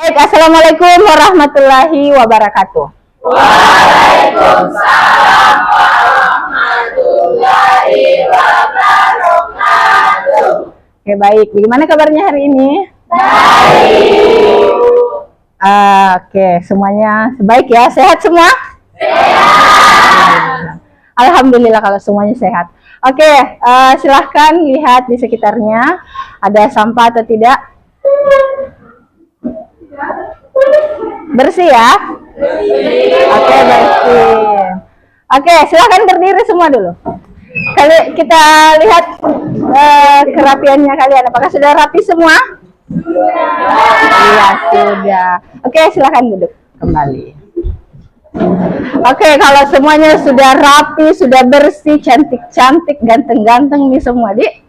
Baik, assalamualaikum warahmatullahi wabarakatuh. Waalaikumsalam warahmatullahi wabarakatuh. Oke, baik. Bagaimana kabarnya hari ini? Baik. Oke, semuanya baik ya? Sehat semua? Sehat. Alhamdulillah kalau semuanya sehat. Oke, silahkan lihat di sekitarnya ada sampah atau tidak. Bersih ya? Oke, bersih. Oke, silahkan berdiri semua dulu. Kita lihat kerapiannya kalian. Apakah sudah rapi semua? Iya, sudah. Oke, silahkan duduk kembali. Oke, kalau semuanya sudah rapi, sudah bersih, cantik-cantik, ganteng-ganteng nih semua, Dik.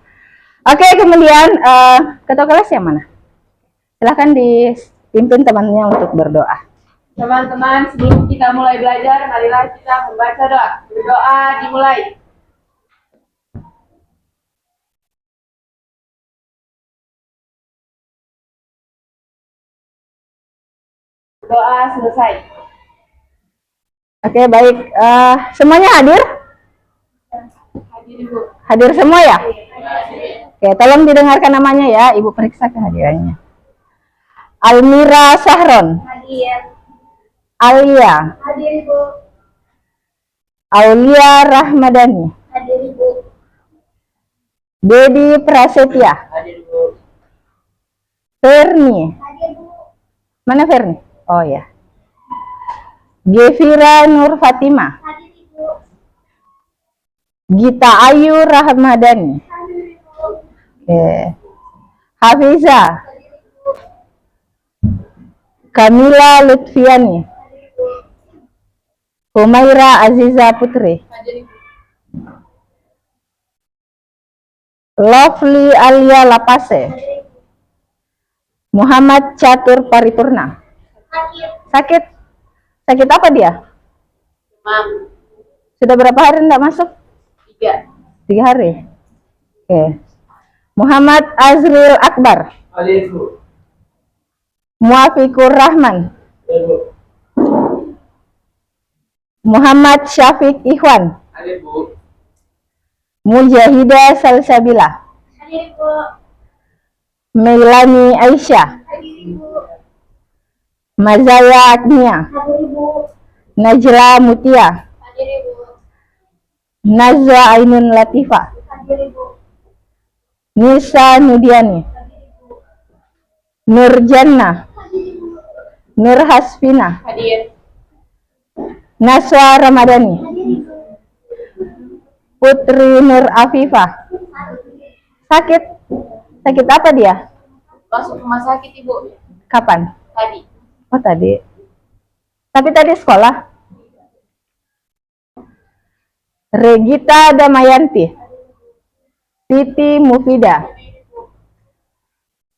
Oke, kemudian ketua kelas yang mana? Silahkan dipimpin temannya untuk berdoa. Teman-teman, sebelum kita mulai belajar, marilah kita membaca doa. Berdoa dimulai. Doa selesai. Oke, baik. Semuanya hadir? Hadir, Ibu. Hadir semua ya? Oke, tolong didengarkan namanya ya. Ibu periksa kehadirannya. Almira Sahron. Hadir. Alia. Hadir, Ibu. Aulia Rahmadani. Hadir, Ibu. Dedi Prasetya. Hadir, Ibu. Ferni. Hadir, Bu. Mana Ferni? Oh ya. Gefira Nur Fatima. Hadir, Ibu. Gita Ayu Rahmadani. Hadir, Ibu. Oke. Hafiza. Kamila Lutfiani. Humaira Aziza Putri. Hadir, Ibu. Lovely Alia Lapase. Muhammad Catur Paripurna. Hadir. Sakit? Sakit apa dia? Demam. Sudah berapa hari tidak masuk? 3. 3 hari. Oke. Muhammad Azril Akbar. Hadir, Bu. Muafikur Rahman. Hadir, Bu. Muhammad Syafiq Ikhwan. Hadir, Bu. Mujahidah Salsabila. Hadir, Bu. Meilani Aisyah. Hadir, Bu. Mazaya Agnia. Hadir, Bu. Najla Mutia. Hadir, Bu. Nazwa Ainun Latifa. Hadir, Bu. Nisa Nudiani. Nur Jannah. Nur Hasfina. Hadir. Naswa Ramadhani. Putri Nur Afifah. Sakit? Sakit apa dia? Masuk rumah sakit, Ibu. Kapan? Tadi. Oh tadi. Tapi tadi sekolah. Regita Damayanti. Siti Mufida.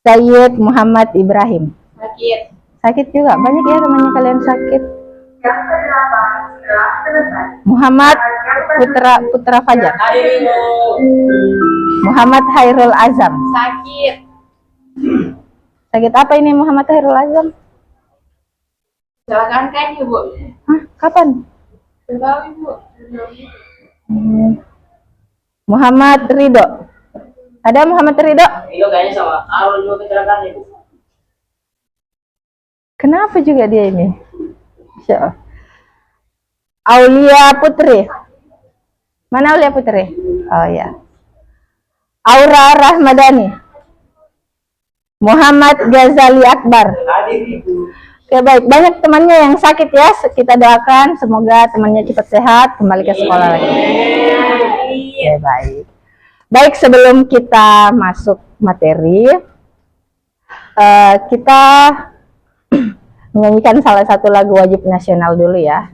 Sayyid Muhammad Ibrahim. Sakit. Sakit juga. Banyak ya temannya kalian sakit. Yang ke-8 telah selesai. Muhammad Putra Fajar. Hadir, Ibu. Muhammad Hairul Azam. Sakit. Sakit apa ini Muhammad Hairul Azam? Silakan kan, Ibu. Hah? Kapan? Tahu, Ibu. Muhammad Ridho. Ada Muhammad Ridho? Itu kayaknya sama Arul juga kecelakaan, Ibu. Kenapa juga dia ini? Masya Allah. Aulia Putri. Mana Aulia Putri? Oh ya. Aura Rahmadani. Muhammad Ghazali Akbar. Hadir, Ibu. Oke, baik. Banyak temannya yang sakit ya. Kita doakan semoga temannya cepat sehat, kembali ke sekolah lagi. Oke, baik. Baik, sebelum kita masuk materi, kita menyanyikan salah satu lagu wajib nasional dulu ya.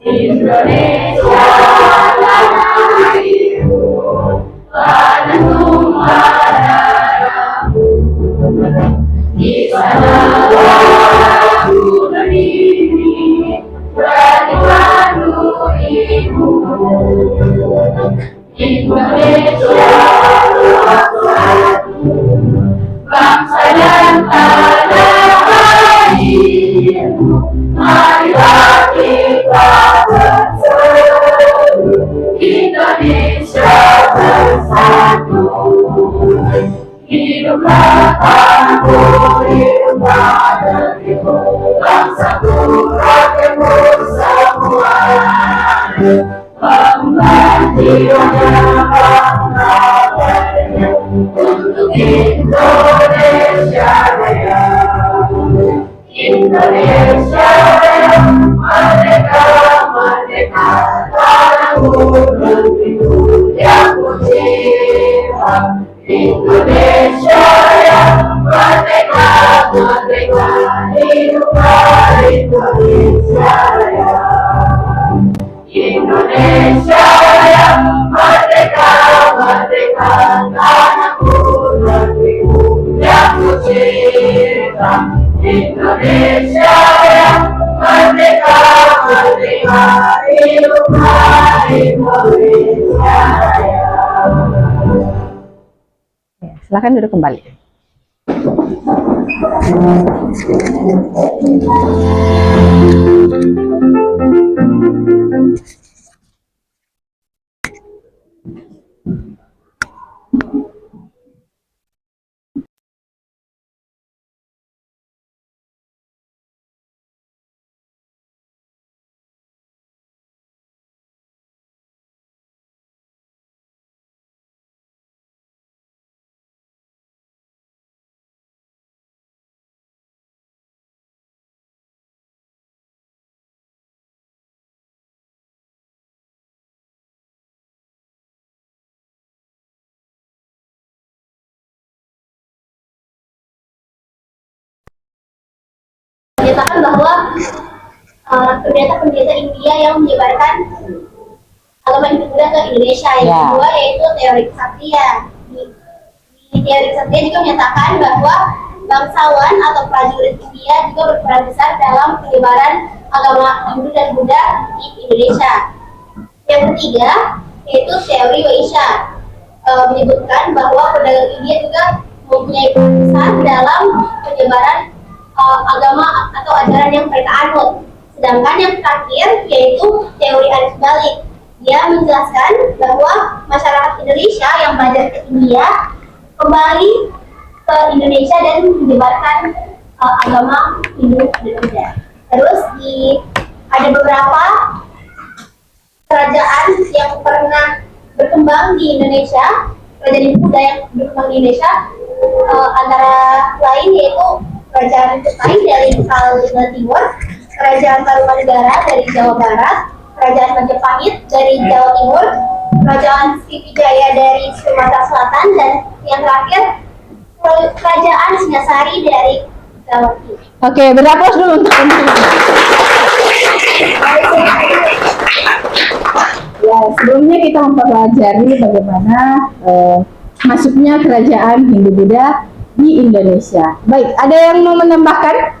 Indonesia tanah airku, tanah tumpah darahku. Di sana aku berdiri, berdipandu ibu. Indonesia satu, bangsa dan tanah airku. Marilah kita bersatu, Indonesia bersatu. Hiduplah aku, hiduplah negeriku, bangsaku, rakyatku semua. Bangga jiwanya, bangga badannya, untuk Indonesia Raya. Indonesia Raya, merdeka, merdeka, tanahku, negeriku yang ku cinta. Indonesia Raya, merdeka, merdeka, hiduplah Indonesia Raya. Indonesia Raya, merdeka, merdeka, tanahku, negeriku yang ku cinta. Indonesia Raya, merdeka, merdeka, hiduplah Indonesia Raya. Silakan duduk kembali. Menyatakan bahwa ternyata pendeta India yang menyebarkan agama Hindu-Buddha ke Indonesia. Yang kedua yaitu teori kesatria. Di teori kesatria juga menyatakan bahwa bangsawan atau prajurit India juga berperan besar dalam penyebaran agama Hindu dan Buddha di Indonesia. Yang ketiga yaitu teori Vaishya, menyebutkan bahwa pedagang India juga mempunyai peran besar dalam penyebaran agama atau ajaran yang mereka anut. Sedangkan yang terakhir yaitu teori arus balik. Dia menjelaskan bahwa masyarakat Indonesia yang belajar ke India kembali ke Indonesia dan menyebarkan agama Hindu dan Buddha. Terus ada beberapa kerajaan yang pernah berkembang di Indonesia, kerajaan Buddha yang berkembang di Indonesia, antara lain yaitu Kerajaan Kutai dari Kalimantan Timur, Kerajaan Tarumanegara dari Jawa Barat, Kerajaan Majapahit dari Jawa Timur, Kerajaan Sriwijaya dari Sumatera Selatan, dan yang terakhir Kerajaan Singasari dari Jawa Timur. Oke, beraplaus dulu untuk ini. Ya, sebelumnya kita mempelajari bagaimana masuknya kerajaan Hindu-Buddha di Indonesia. Baik, ada yang mau menambahkan?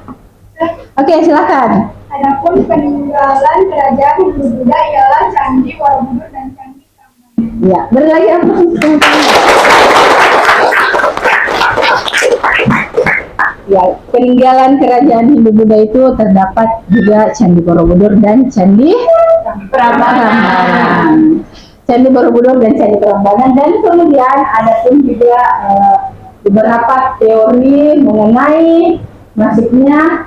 Oke, silakan. Adapun peninggalan kerajaan Hindu-Buddha ialah Candi Borobudur dan Candi Prambanan. Ya, berlagi apa? Ya, peninggalan kerajaan Hindu-Buddha itu terdapat juga Candi Borobudur dan Candi Prambanan. Candi Borobudur dan Candi Prambanan, dan kemudian ada pun juga beberapa teori mengenai masuknya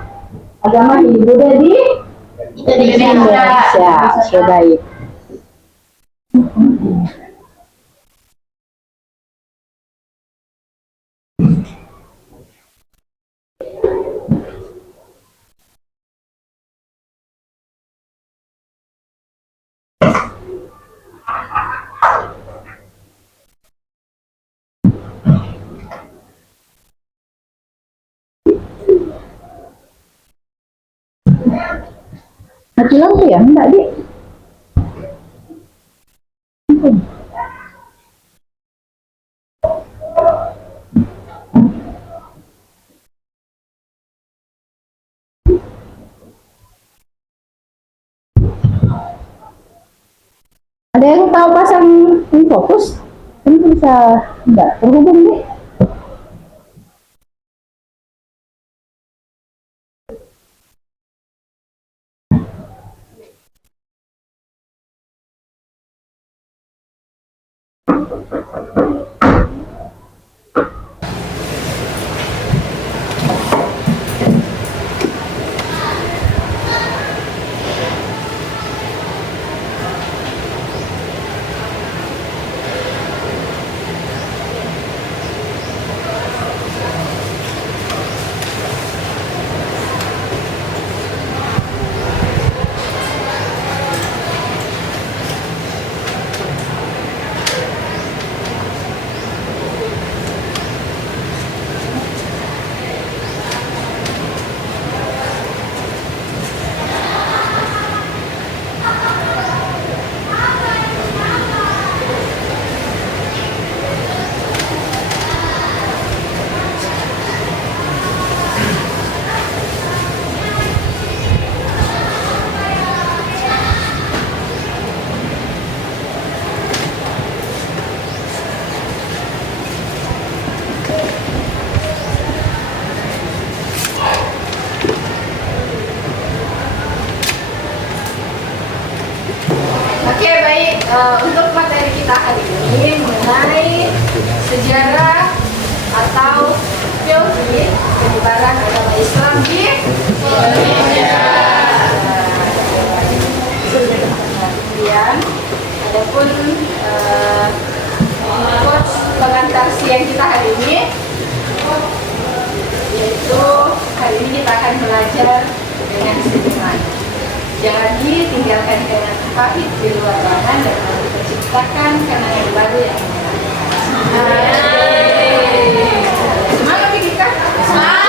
agama Hindu-Buddha di Indonesia. Baik. Mati lampu ya? Enggak, Dik. Ada yang tahu pasang ini fokus? Ini bisa enggak terhubung nih? Oke, baik. Untuk materi kita hari ini mengenai sejarah atau teori penyebaran agama Islam di Indonesia. Kemudian, adapun coach pengantar siang kita hari ini, yaitu hari ini kita akan belajar dengan senyuman. Jangan ditinggalkan dengan pahit di luar ruangan dan lalu menciptakan karena yang baru yang menyenangkan. Semangat kita. Semangat.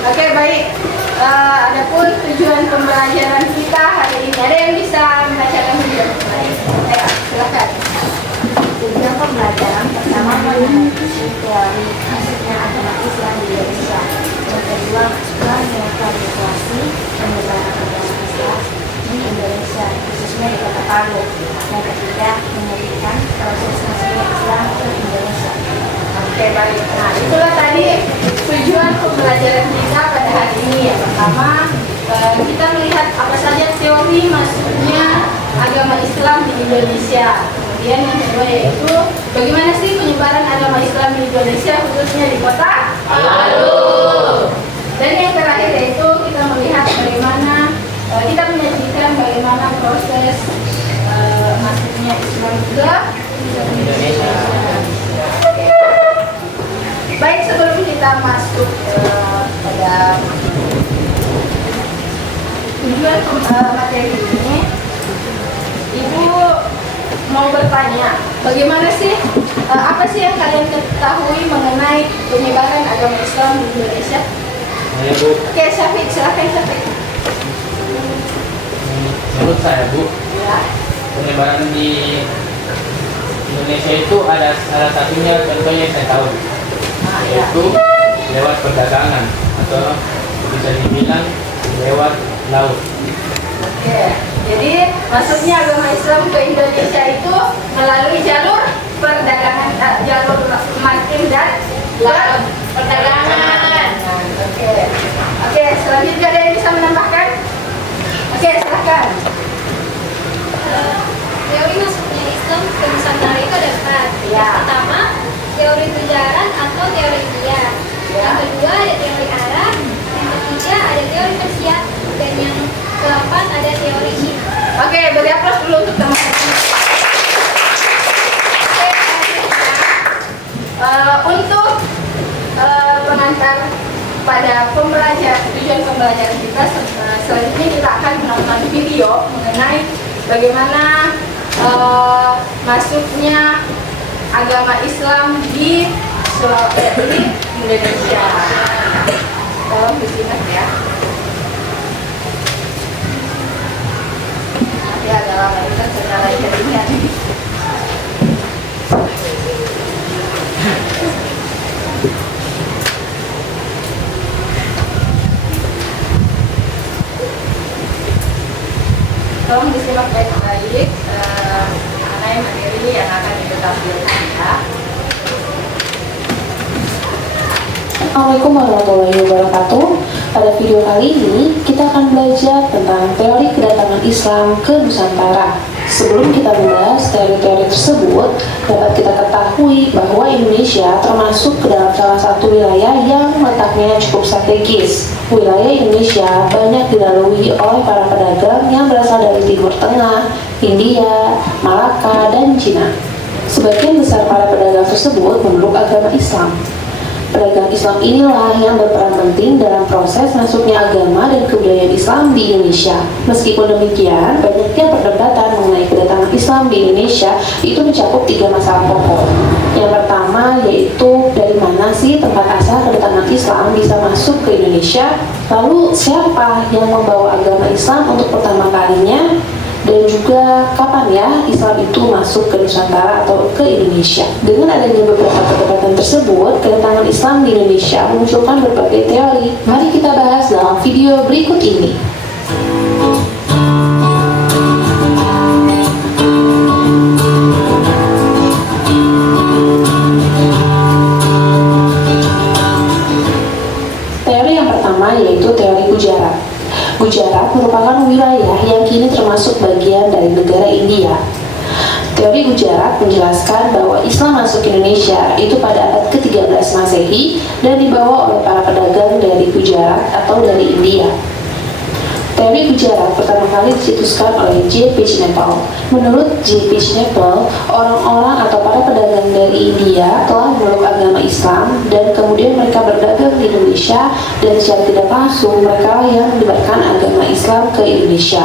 Oke, baik. Adapun tujuan pembelajaran kita hari ini, ada yang bisa membacakan video? Baik, silakan. Tujuan pembelajaran pertama mengenai teori masuknya agama Islam di Indonesia. Yang kedua, masuklah mengenai situasi penyebaran agama Islam di Indonesia, khususnya di Kota Palu. Yang ketiga, menyebutkan proses masuknya Islam ke Indonesia. Oke, baik. Nah, itulah tadi tujuan pembelajaran kita pada hari ini. Yang pertama, kita melihat apa saja teori masuknya agama Islam di Indonesia. Kemudian yang kedua yaitu bagaimana sih penyebaran agama Islam di Indonesia, khususnya di Kota Palu. Dan yang terakhir yaitu kita melihat bagaimana kita menyajikan bagaimana proses masuknya Islam ke Indonesia. Baik, sebelum kita masuk pada tujuan materi ini, Ibu mau bertanya, bagaimana sih, apa sih yang kalian ketahui mengenai penyebaran agama Islam di Indonesia? Ya, Bu. Oke, Syafiq, silakan Syafiq. Menurut saya, Bu, Ya. penyebaran di Indonesia itu ada salah satunya, contohnya yang saya tahu, Nah, ya. yaitu lewat perdagangan atau bisa dibilang lewat laut. Oke, jadi masuknya agama Islam ke Indonesia itu melalui jalur perdagangan, jalur maritim dan laut perdagangan. Oke, oke. Selanjutnya ada yang bisa menambahkan? Oke, silakan. Teori masuknya Islam ke Nusantara itu ada 4. Ya. Yang pertama, teori Tujaran atau teori India. Ya. Yang kedua ada teori Arab. Yang ketiga ada teori Persia. Dan yang keempat ada teori Cina. Oke, beri aplaus dulu untuk teman-teman. Oke, untuk pengantar pada tujuan pembelajaran kita, selanjutnya kita akan menonton video mengenai bagaimana masuknya agama Islam di Indonesia. Tolong disimak ya. Nanti agak lama ini kan secara jaringan. Tolong disimak baik-baik mengenai materi yang akan ditampilkan ya. Assalamualaikum warahmatullahi wabarakatuh. Pada video kali ini kita akan belajar tentang teori kedatangan Islam ke Nusantara. Sebelum kita membahas teori-teori tersebut, dapat kita ketahui bahwa Indonesia termasuk ke dalam salah satu wilayah yang letaknya cukup strategis. Wilayah Indonesia banyak dilalui oleh para pedagang yang berasal dari Timur Tengah, India, Malaka, dan Cina. Sebagian besar para pedagang tersebut memeluk agama Islam. Pedagang Islam inilah yang berperan penting dalam proses masuknya agama dan kebudayaan Islam di Indonesia. Meskipun demikian, banyaknya perdebatan mengenai kedatangan Islam di Indonesia itu mencakup 3 masalah pokok. Yang pertama yaitu dari mana sih tempat asal kedatangan Islam bisa masuk ke Indonesia? Lalu siapa yang membawa agama Islam untuk pertama kalinya? Dan juga kapan ya Islam itu masuk ke Nusantara atau ke Indonesia. Dengan adanya beberapa perdebatan tersebut, kedatangan Islam di Indonesia memunculkan berbagai teori. Mari kita bahas dalam video berikut ini. Teori yang pertama yaitu teori Gujarat. Gujarat merupakan wilayah yang kini termasuk bagian dari negara India. Teori Gujarat menjelaskan bahwa Islam masuk ke Indonesia itu pada abad ke-13 Masehi dan dibawa oleh para pedagang dari Gujarat atau dari India. Teori Gujarat pertama kali dicetuskan oleh J. Peijnapal. Menurut J. Peijnapal, orang-orang atau para pedagang dari India telah memeluk agama Islam dan kemudian mereka berdagang di Indonesia dan secara tidak langsung mereka yang menyebarkan agama Islam ke Indonesia.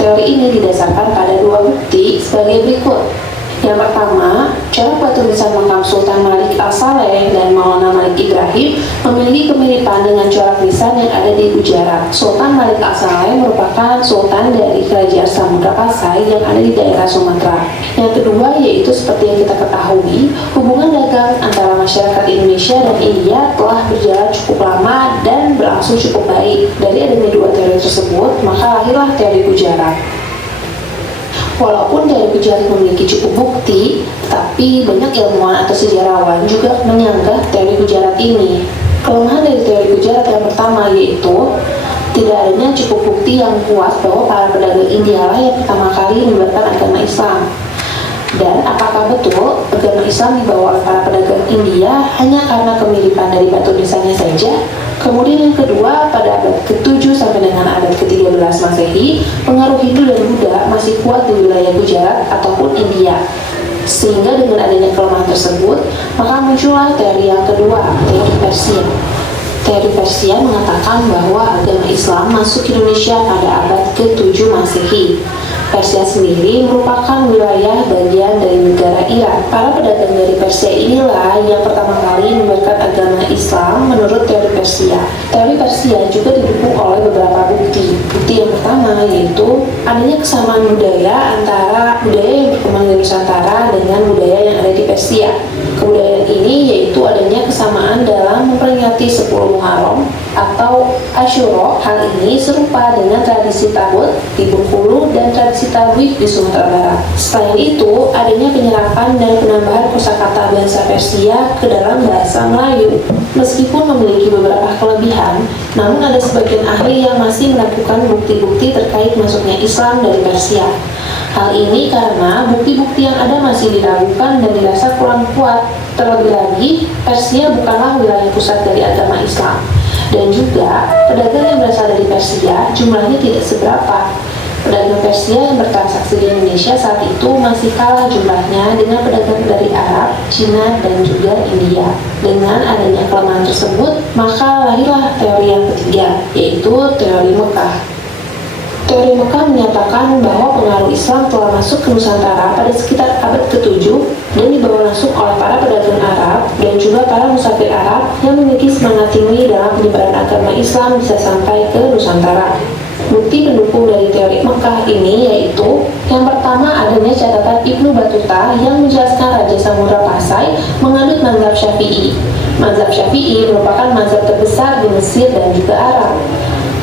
Teori ini didasarkan pada 2 bukti sebagai berikut. Yang pertama, corak batu nisan makam Sultan Malik Al-Saleh dan Maulana Malik Ibrahim memiliki kemiripan dengan corak nisan yang ada di Gujarat. Sultan Malik Al-Saleh merupakan sultan dari kerajaan Samudra Pasai yang ada di daerah Sumatera. Yang kedua yaitu seperti yang kita ketahui, hubungan dagang antara masyarakat Indonesia dan India telah berjalan cukup lama dan berlangsung cukup baik. Dari adanya 2 teori tersebut, maka lahirlah teori Gujarat. Walaupun teori Gujarat memiliki cukup bukti, tapi banyak ilmuwan atau sejarawan juga menyanggah teori Gujarat ini. Kelemahan dari teori Gujarat yang pertama yaitu tidak adanya cukup bukti yang kuat bahwa para pedagang India lah yang pertama kali menyebarkan agama Islam. Dan apakah betul agama Islam dibawa oleh para pedagang India hanya karena kemiripan dari batu nisannya saja? Kemudian yang kedua, pada abad ke-7 sampai dengan abad ke-13 Masehi, pengaruh Hindu dan Buddha masih kuat di wilayah Gujarat ataupun India. Sehingga dengan adanya kelemahan tersebut, maka muncullah teori yang kedua, teori Persia. Teori Persia mengatakan bahwa agama Islam masuk ke Indonesia pada abad ke-7 Masehi. Persia sendiri merupakan wilayah bagian dari negara Iran. Para pedagang dari Persia inilah yang pertama kali menyebarkan agama Islam menurut teori Persia. Teori Persia juga didukung oleh beberapa bukti. Bukti yang pertama yaitu adanya kesamaan budaya antara budaya yang berkembang di Nusantara dengan budaya yang ada di Persia. Kebudayaan ini yaitu adanya kesamaan dalam memperingati 10 Muharram atau Asyura. Hal ini serupa dengan tradisi Tabut di Bengkulu dan tradisi Tabwik di Sumatera Barat. Selain itu, adanya penyerapan dan penambahan kosakata bahasa Persia ke dalam bahasa Melayu. Meskipun memiliki beberapa kelebihan, namun ada sebagian ahli yang masih melakukan bukti-bukti terkait masuknya Islam dari Persia. Hal ini karena bukti-bukti yang ada masih diragukan dan dirasa kurang kuat. Terlebih lagi, Persia bukanlah wilayah pusat dari agama Islam. Dan juga, pedagang yang berasal dari Persia jumlahnya tidak seberapa. Pedagang Persia yang bertransaksi di Indonesia saat itu masih kalah jumlahnya dengan pedagang dari Arab, Cina, dan juga India. Dengan adanya kelemahan tersebut, maka lahirlah teori yang ketiga, yaitu teori Mekah. Teori Mekah menyatakan bahwa pengaruh Islam telah masuk ke Nusantara pada sekitar abad ke-7 dan dibawa langsung oleh para pedagang Arab dan dan juga para musafir Arab yang memiliki semangat tinggi dalam penyebaran agama Islam bisa sampai ke Nusantara. Bukti pendukung dari teori Mekah ini yaitu yang pertama adanya catatan Ibnu Battuta yang menjelaskan Raja Samudra Pasai menganut mazhab Syafi'i. Mazhab Syafi'i merupakan mazhab terbesar di Mesir dan juga Arab.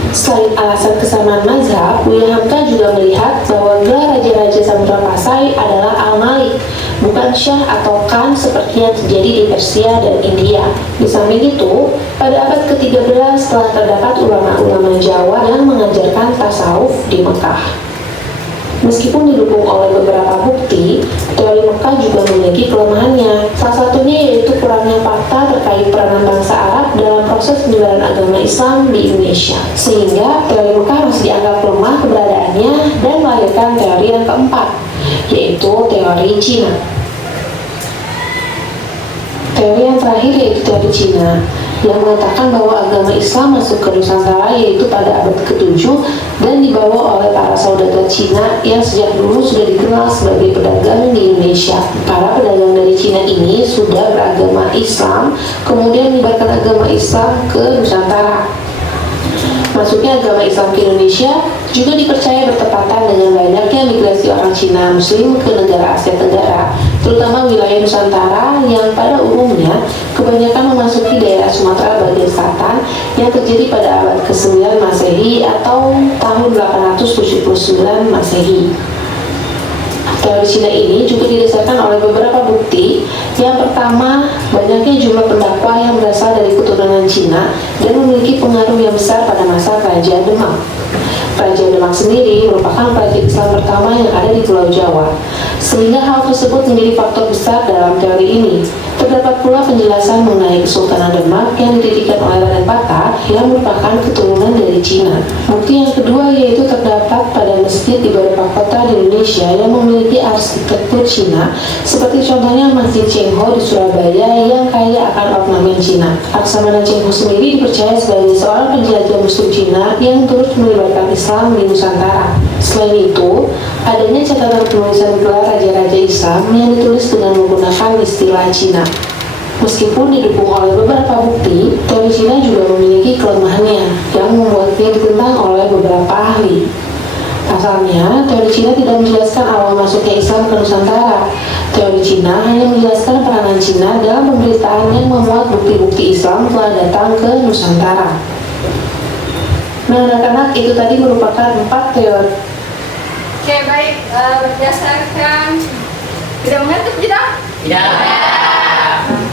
Selain alasan kesamaan mazhab, Buya Hamka juga melihat bahwa gelar Raja-Raja Samudra Pasai adalah Al-Malik, bukan Syah atau Khan seperti yang terjadi di Persia dan India. Di samping itu, pada abad ke-13 telah terdapat ulama-ulama Jawa yang mengajarkan tasawuf di Mekah. Meskipun didukung oleh beberapa bukti, teori Mekah juga memiliki kelemahannya. Salah satunya yaitu kurangnya fakta terkait peranan bangsa Arab dalam proses penyebaran agama Islam di Indonesia. Sehingga teori Mekah masih dianggap lemah keberadaannya dan melahirkan teori yang keempat, yaitu teori Cina. Teori yang terakhir yaitu teori Cina, yang mengatakan bahwa agama Islam masuk ke Nusantara yaitu pada abad ke-7 dan dibawa oleh para saudagar Cina yang sejak dulu sudah dikenal sebagai pedagang di Indonesia. Para pedagang dari Cina ini sudah beragama Islam, kemudian menyebarkan agama Islam ke Nusantara. Masuknya agama Islam ke Indonesia juga dipercaya bertepatan dengan banyaknya migrasi orang Cina Muslim ke negara Asia Tenggara, terutama wilayah Nusantara yang pada umumnya kebanyakan memasuki daerah Sumatera bagian selatan yang terjadi pada abad ke-9 Masehi atau tahun 879 Masehi. Teori Cina ini juga didasarkan oleh beberapa bukti. Yang pertama, banyaknya jumlah pendakwah yang berasal dari keturunan Cina dan memiliki pengaruh yang besar pada masa Kerajaan Demak. Kerajaan Demak sendiri merupakan kerajaan Islam pertama yang ada di Pulau Jawa, sehingga hal tersebut menjadi faktor besar dalam teori ini. Terdapat pula penjelasan mengenai Kesultanan Demak yang didirikan oleh Raden Patah yang merupakan keturunan dari Cina. Bukti yang kedua yaitu terdapat pada masjid di beberapa kota di Indonesia yang memiliki arsitektur Cina, seperti contohnya Masjid Cheng Ho di Surabaya yang kaya akan ornamen Cina. Laksamana Cheng Ho sendiri dipercaya sebagai seorang penjelajah Muslim Cina yang turut menyebarkan Islam di Nusantara. Selain itu, adanya catatan penulisan gelar raja-raja Islam yang ditulis dengan menggunakan istilah Cina. Meskipun didukung oleh beberapa bukti, teori Cina juga memiliki kelemahannya yang membuatnya ditentang oleh beberapa ahli. Pasalnya, teori Cina tidak menjelaskan awal masuknya Islam ke Nusantara. Teori Cina hanya menjelaskan peranan Cina dalam pemberitaan yang memuat bukti-bukti Islam telah datang ke Nusantara. Nah, anak-anak, itu tadi merupakan 4 teori. Oke, baik. Berdasarkan tidak mengantuk kita? Ya.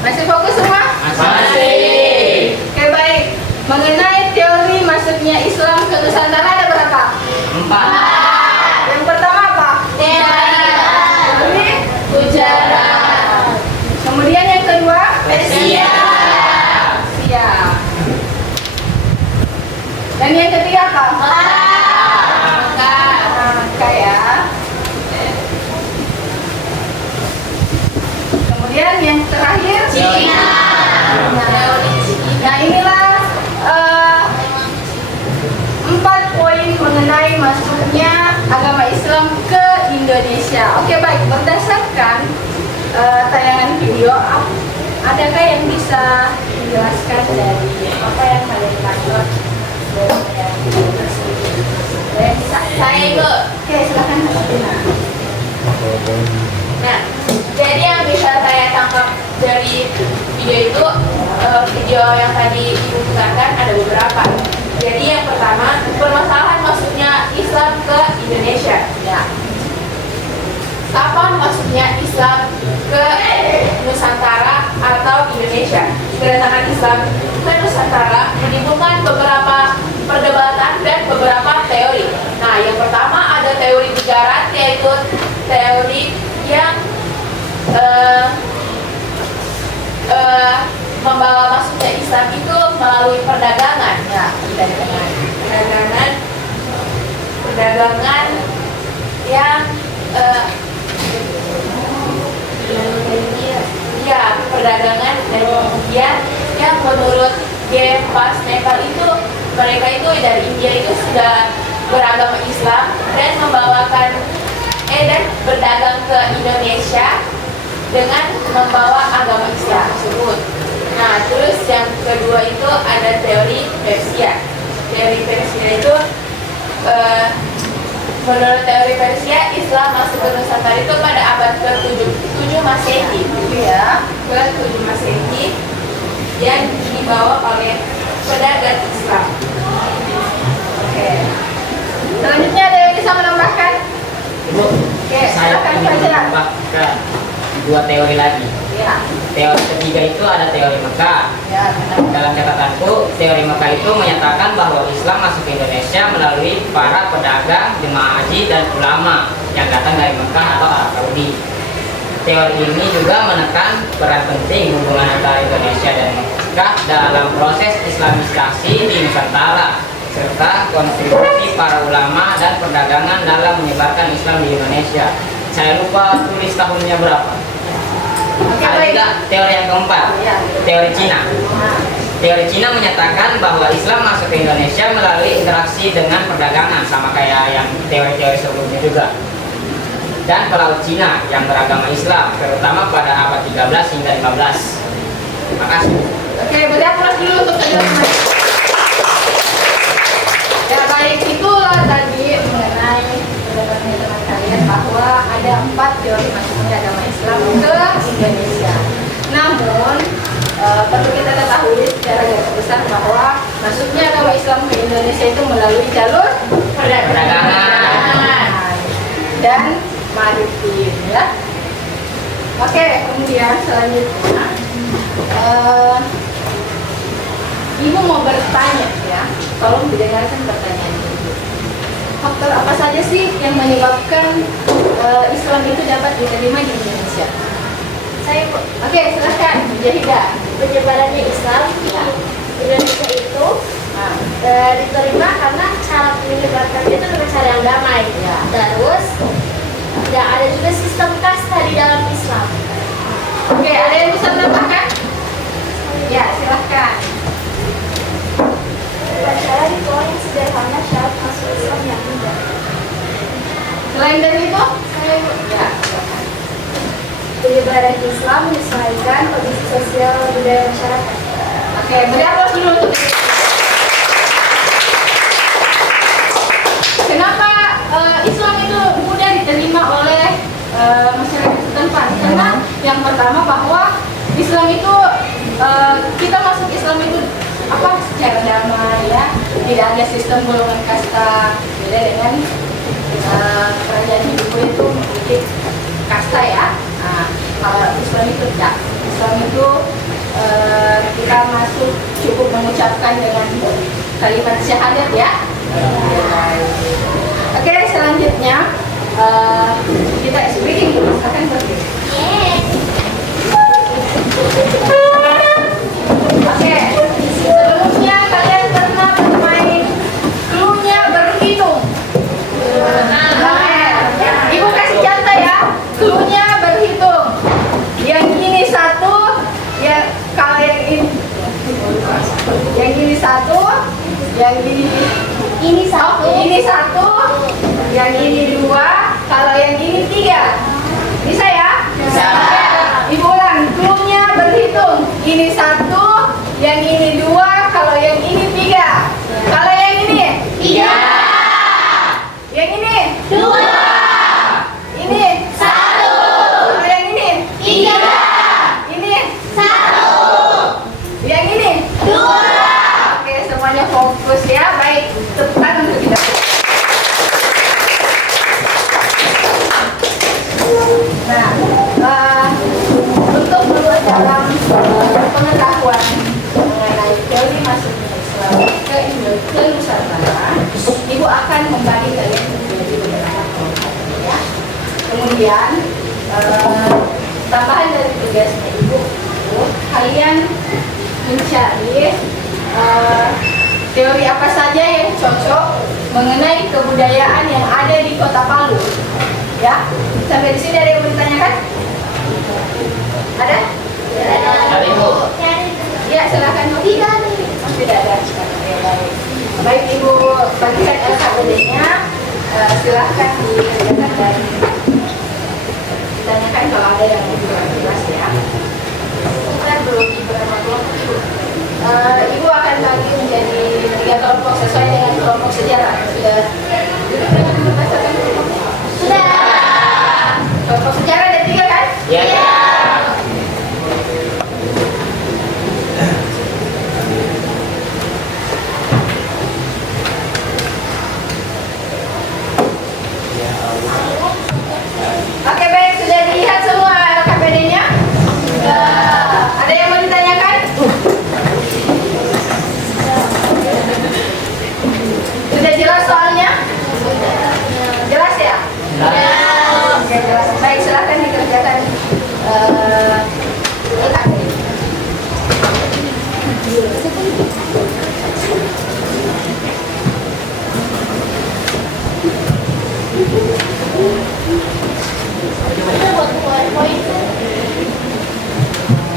Masih fokus semua? Masih. Oke, baik. Mengenai teori masuknya Islam ke Nusantara ada berapa? 4. Yang pertama apa? Teori Gujarat. Kemudian yang kedua? Persia. Siap. Dan yang ketiga apa? Maka ya. Kemudian yang terakhir? Cina. Nah, inilah 4 poin mengenai masuknya agama Islam ke Indonesia. Oke, baik. Berdasarkan tayangan video, adakah yang bisa dijelaskan dari apa yang kalian tangkap? Saya Ibu. Oke, silakan. Nah, jadi yang bisa saya tangkap dari video itu, video yang tadi Ibu putarkan ada beberapa. Jadi yang pertama, permasalahan masuknya Islam ke Indonesia. Ya. Kapan masuknya Islam ke Nusantara atau Indonesia? Kedatangan Islam ke Nusantara menimbulkan beberapa perdebatan dan beberapa teori. Nah, yang pertama ada teori Gujarat, yaitu teori yang membawa masuknya Islam itu melalui perdagangan. Ya, perdagangan yang perdagangan dan kemudian yang menurut G. Pasnepal itu mereka itu dari India itu sudah beragama Islam dan membawakan dan berdagang ke Indonesia dengan membawa agama Islam tersebut. Nah, terus yang kedua itu ada teori Persia. Teori Persia itu menurut teori Persia, Islam masuk ke Nusantara itu pada abad ke-7 Masehi, gitu ya, ke-7 Masehi, yang dibawa oleh pedagang Islam. Oke. Selanjutnya ada yang bisa menambahkan? Ibu, Oke, saya silakan ingin saja. menambahkan dua teori lagi. Ya. Teori ketiga itu ada teori Mekah. Ya. Dalam catatanku, teori Mekah itu menyatakan bahwa Islam masuk ke Indonesia melalui para pedagang, jemaah haji, dan ulama yang datang dari Mekah atau Arab Saudi. Teori ini juga menekan peran penting hubungan antara Indonesia dan Mekah dalam proses Islamisasi di Nusantara, serta kontribusi para ulama dan perdagangan dalam menyebarkan Islam di Indonesia. Saya lupa tulis tahunnya berapa. Oke, Ada baik. juga teori yang keempat, Ya. teori Cina. Nah, Teori Cina menyatakan bahwa Islam masuk ke Indonesia melalui interaksi dengan perdagangan, sama kayak yang teori-teori sebelumnya juga. Dan pelaut Cina yang beragama Islam, terutama pada abad 13 hingga 15. Terima kasih. oke, beri aplaus dulu untuk penjelasan. Ya, baik, itulah tadi mengenai penjelasan teman kalian bahwa ada 4 teori masuknya agama Islam ke Indonesia. Namun perlu kita ketahui secara garis besar bahwa masuknya agama Islam ke Indonesia itu melalui jalur perdagangan dan maritim, ya. Oke, kemudian selanjutnya Ibu mau bertanya, ya. Tolong didengarkan pertanyaan Ibu. Faktor apa saja sih yang menyebabkan Islam itu dapat diterima di Indonesia? Oke, silahkan, Jahidah. Penyebarannya Islam di Indonesia itu diterima karena cara menyebarkannya itu dengan cara yang damai. Ya. Terus ya ada juga sistem kasta di dalam Islam. Oke, ada yang bisa menambahkan? Ya, silahkan. Cara ritual yang sederhana syarat masuk Islam yang mudah. Selain dari itu? Ya, silahkan. Penyebaran Islam menyesuaikan kondisi sosial budaya masyarakat. Oke, beri aplaus dulu untuk itu. Kenapa Islam itu mudah diterima oleh masyarakat setempat? Karena yang pertama bahwa Islam itu kita masuk Islam itu secara damai, ya, tidak ada sistem golongan kasta, beda dengan kerajaan Hindu itu memiliki kasta, ya. Nah, kalau Islam itu tidak. Islam itu kita masuk cukup mengucapkan dengan kalimat syahadat, ya. Oke, selanjutnya kita speaking dulu, akan berpikir. Oke, sebelumnya kalian pernah bermain clue-nya berhitung. Ibu kasih contoh, ya. Clue-nya berhitung. Yang ini 1, ya, kalau yang ini satu, yang ini satu, yang ini 2, kalau yang ini 3. Bisa, ya? Bisa. Ibu ulang, clue-nya berhitung. Ini 1, yang ini 2, kalau yang ini 3. Kalau yang ini 3. Yang ini 2. Ini 1. Kalau yang ini 3. Ini 1. Yang ini 2. Oke, semuanya fokus, ya. Baik, tepuk tangan untuk kita. Nah, untuk meluas dalam pengetahuan mengenai teori masuknya Islam ke Nusantara, Ibu akan membagi kalian menjadi beberapa kelompok, ya. Kemudian tambahan dari tugasnya Ibu, kalian mencari teori apa saja yang cocok mengenai kebudayaan yang ada di Kota Palu, ya. Sampai di sini ada yang mau ditanyakan? Ada? Ada, Ibu. Ya, silakan. Tidak ada. Oke, baik. Baik, Ibu bagikan LKPD-nya. Silahkan ditanyakan dan ditanyakan kalau ada yang mau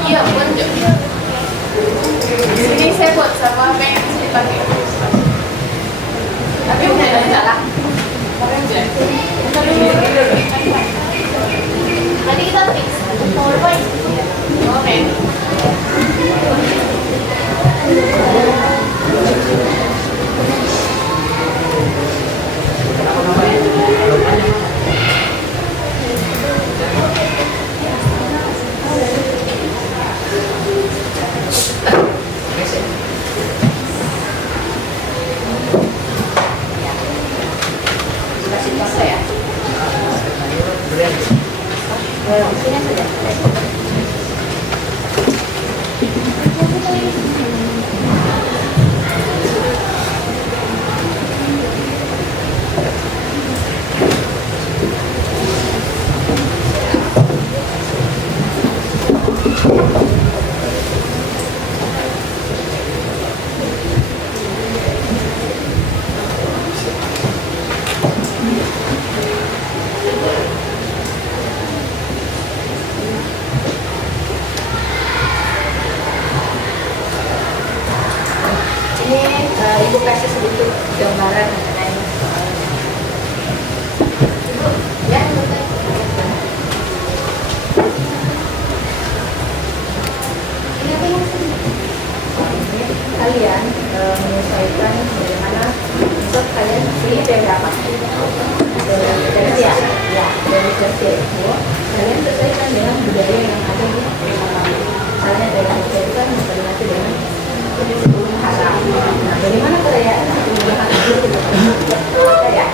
Iya, buat ini saya buat sama pengen dipakai. Tapi udah salah. Nanti kita fix PowerPoint. Oke. Ini Ibu kasih sedikit gambaran mengenai ya. Kalian menyesuaikan bagaimana untuk kalian pilih dari apa? Dari Persia itu kalian sesuaikan dengan budaya yang ada di misalnya dari Persia memperingati dengan 10 Muharram. Nah, bagaimana perayaan 10 Muharram itu? Ya.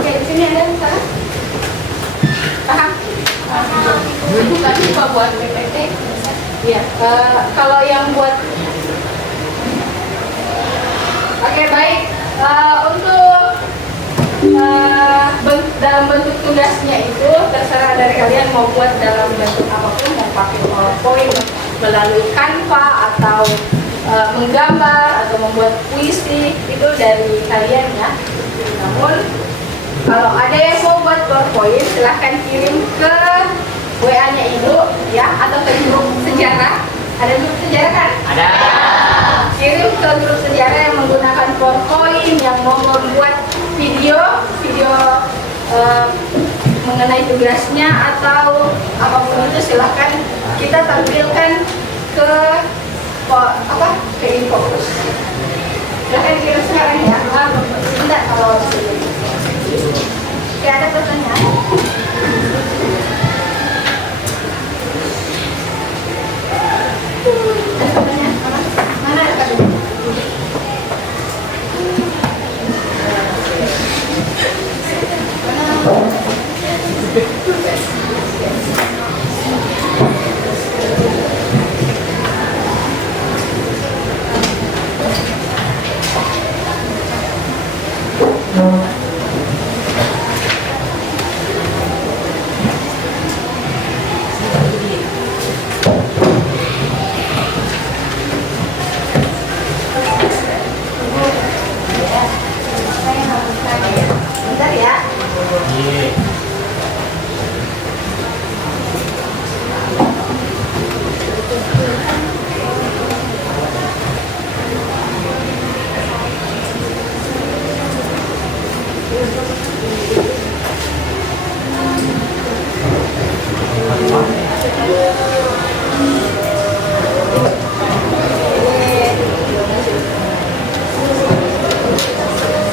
Oke, di sini ada misalnya paham? Bukan cuma buat PPT. Iya, kalau yang buat oke, baik. Untuk dalam bentuk tugasnya itu terserah dari kalian mau buat dalam bentuk apapun, mau pakai PowerPoint melalui Canva atau menggambar atau membuat puisi, itu dari kalian ya. Namun kalau ada yang mau buat PowerPoint silahkan kirim ke WA-nya Ibu ya, atau ke grup sejarah. Ada grup sejarah kan? Ada. Kirim ke grup sejarah yang menggunakan PowerPoint, yang mau membuat video mengenai tugasnya atau apapun itu, silahkan kita tampilkan ke Infocus. Silahkan kirim sekarang ya. Sebentar kalau ya, ada pertanyaan. Ada pertanyaan? Mana ada pertanyaan? Bentar ya.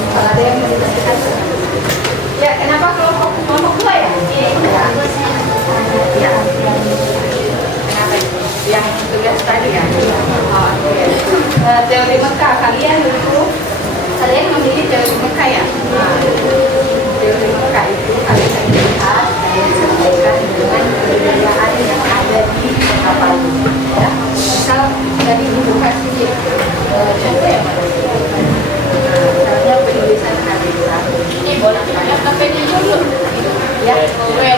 Kalau ada yang mau ditanyakan. Ya, kenapa kelompok dua ya? Ya. Kenapa itu? Yang tugas tadi ya? Oh, oke. Teori Mekah kalian dulu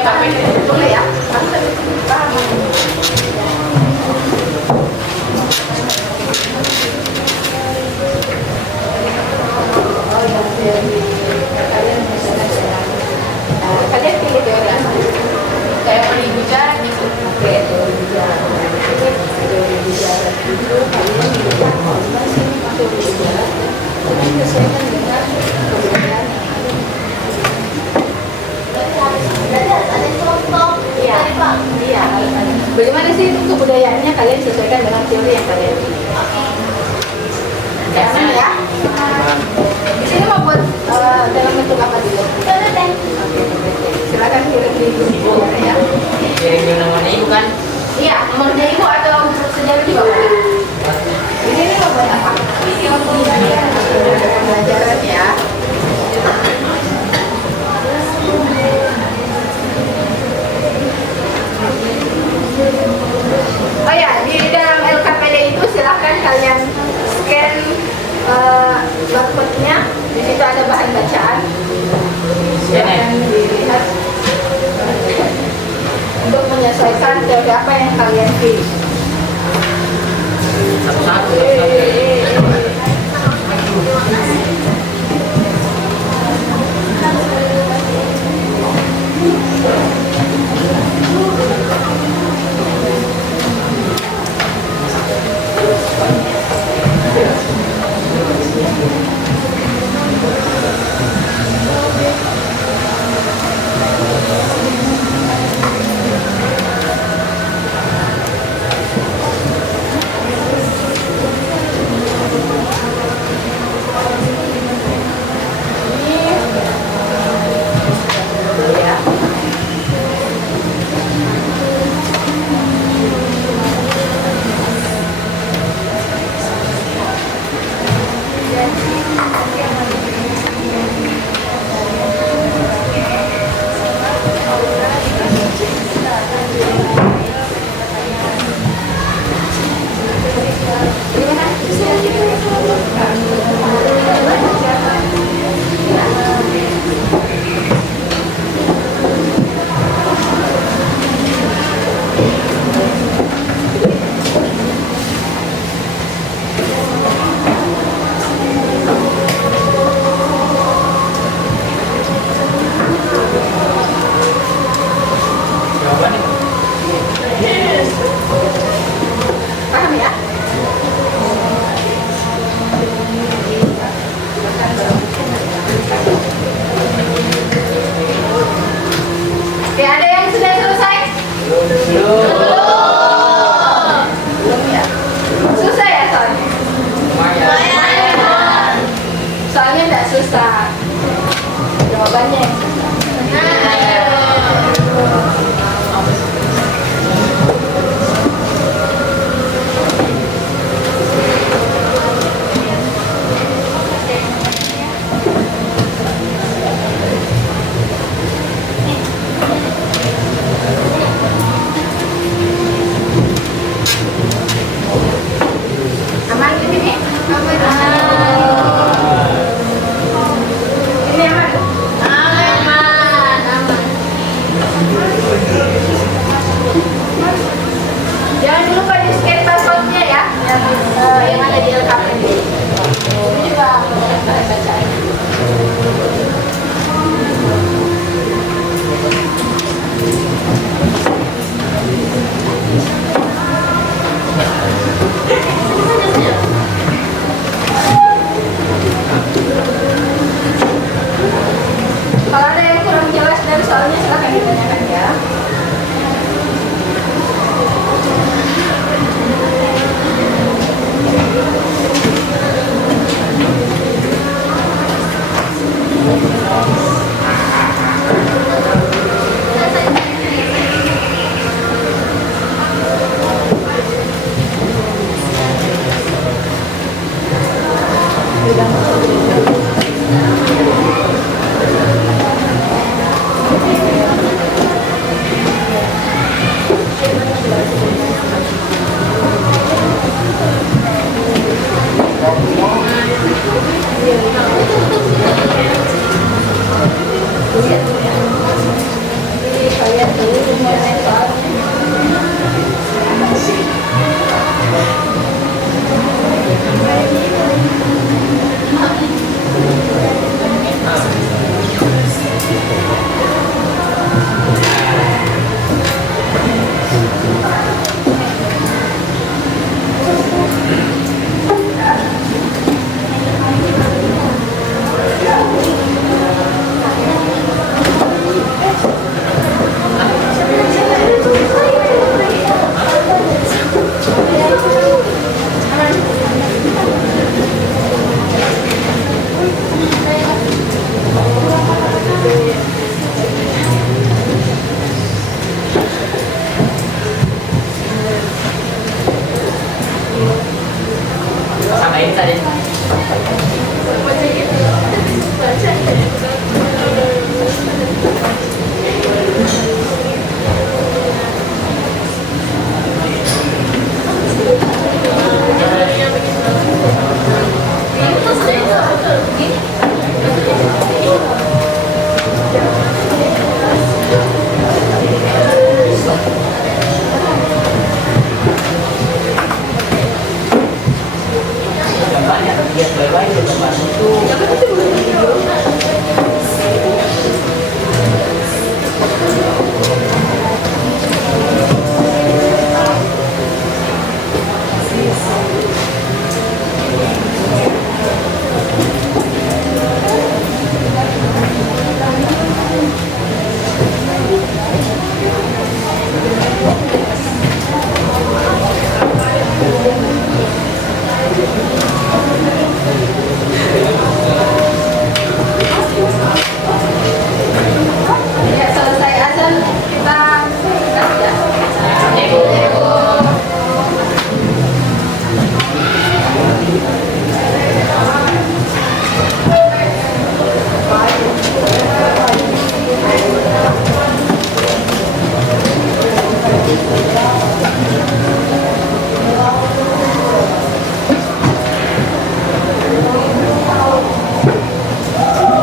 yang nggak pede boleh ya. Kalian pilih teori apa? Kayak teori bicara gitu. Oke, teori bicara. Teori bicara itu kalian bisa teori bicara dengan sesuaikan dengan kebudayaan yang ada. Berarti harus ada contoh. Iya, Pak. iya. Bagaimana sih itu kebudayaannya kalian sesuaikan dengan teori yang kalian pilih? Jangan ya. Di sini mau buat dalam bentuk apa dulu? Silakan pilih dulu ya. Kirim nomornya ibu kan? Iya, nomornya ibu atau huruf sejarah juga boleh. Di sini mau buat apa? Pembelajaran ya. Oh ya, di dalam LKPD itu silahkan kalian scan barcode-nya. Di situ ada bahan bacaan. Silahkan dilihat untuk menyesuaikan teori apa yang kalian pilih. Satu-satu. Paham ya? Oke, ada yang sudah selesai? Belum ya? Susah ya soalnya? Soalnya tidak susah. Jawabannya yang susah. Aman di sini? Aman. Ini aman? Aman. Ya, selesai azan kita kasih ya.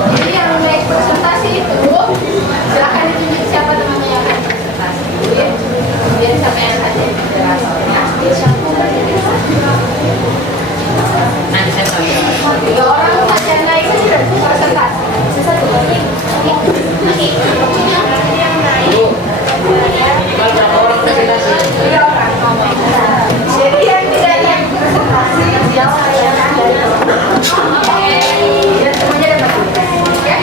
Jadi yang naik presentasi itu silahkan ditunjuk siapa temannya yang akan presentasi. Kemudian siapa yang akan jadi moderatornya. Nanti saya tahu. 3 orang saja naik kan sudah presentasi. Bu, minimal berapa orang presentasi? 3 orang. Jadi yang tidak naik presentasi jawab pertanyaan dari dan semuanya dapat. Oke?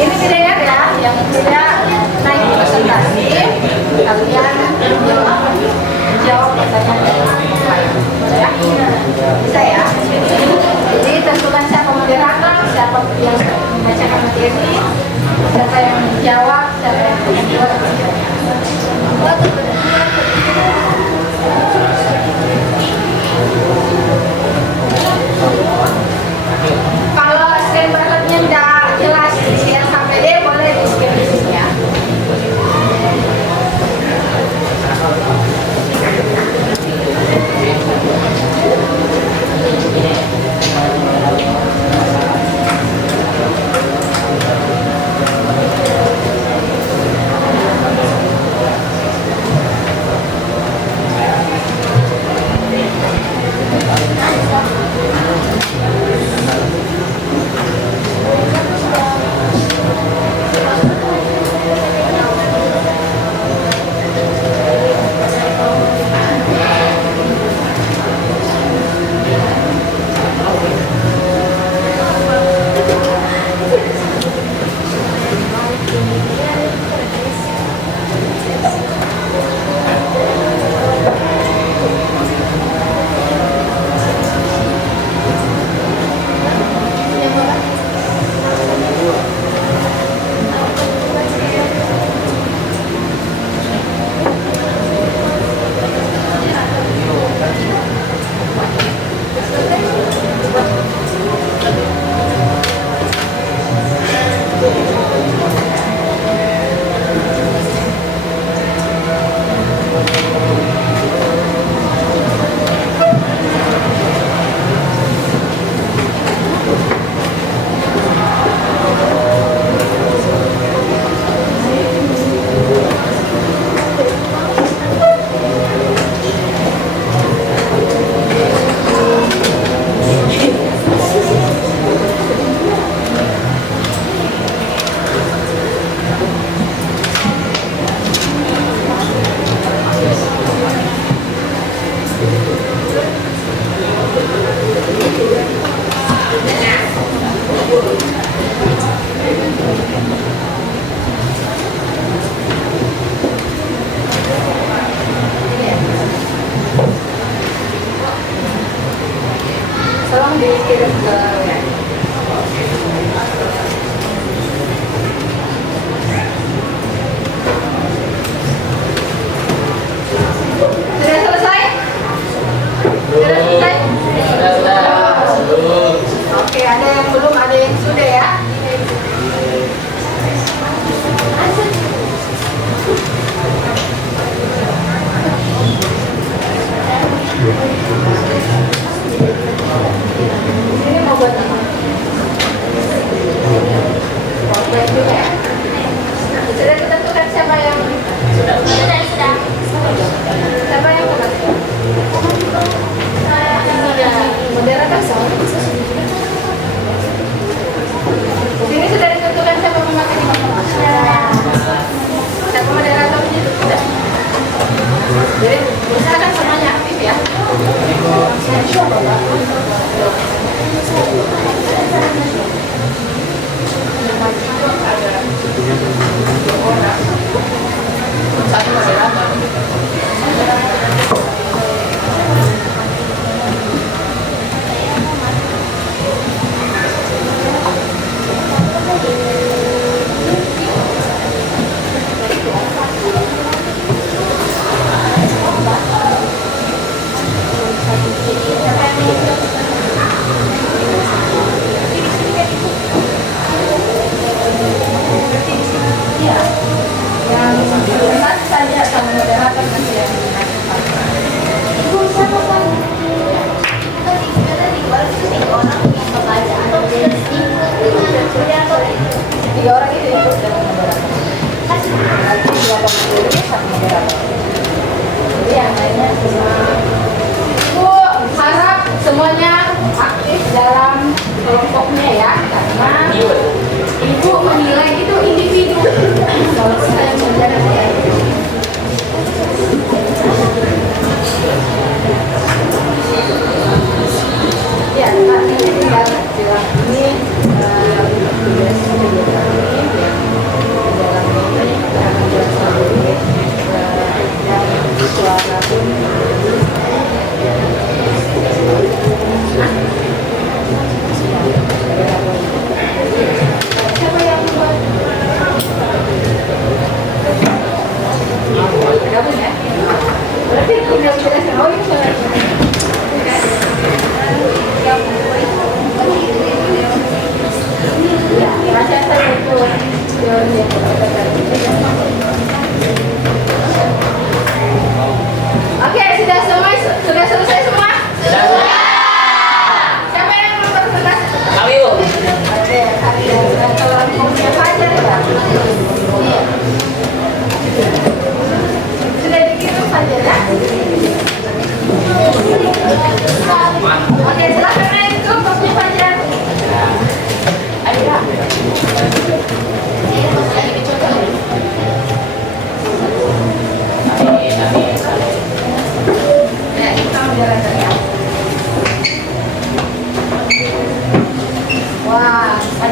Ini bedanya ya, yang tidak naik presentasi kalian jawab pertanyaan dari orang lain. Ya? Bisa ya? Jadi tentukan siapa moderator, siapa yang membacakan materi, siapa yang menjawab, siapa yang menjawab. Kalau screen barcode-nya tidak jelas di yang sampai D boleh di scan di sini ya. Tolong dikirim ke Sudah selesai? Sudah selesai? Oke, ada yang belum, ada yang sudah ya. Ini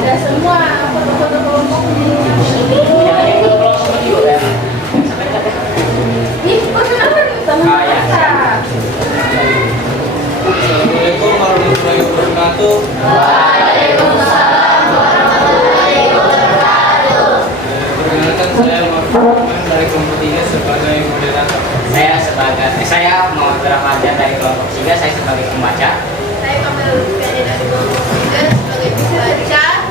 ada semua foto-foto kelompoknya. Yang ikut kelompok juga ya. Ini perkenalan teman Oh, ya. kita. Assalamualaikum warahmatullahi wabarakatuh. Perkenalkan saya Muhammad dari kelompok 3 sebagai moderator. Saya Muhammad Ramadan dari kelompok 3, saya sebagai pembaca. Saya Kamal Lutfi dari kelompok 3 sebagai pembaca.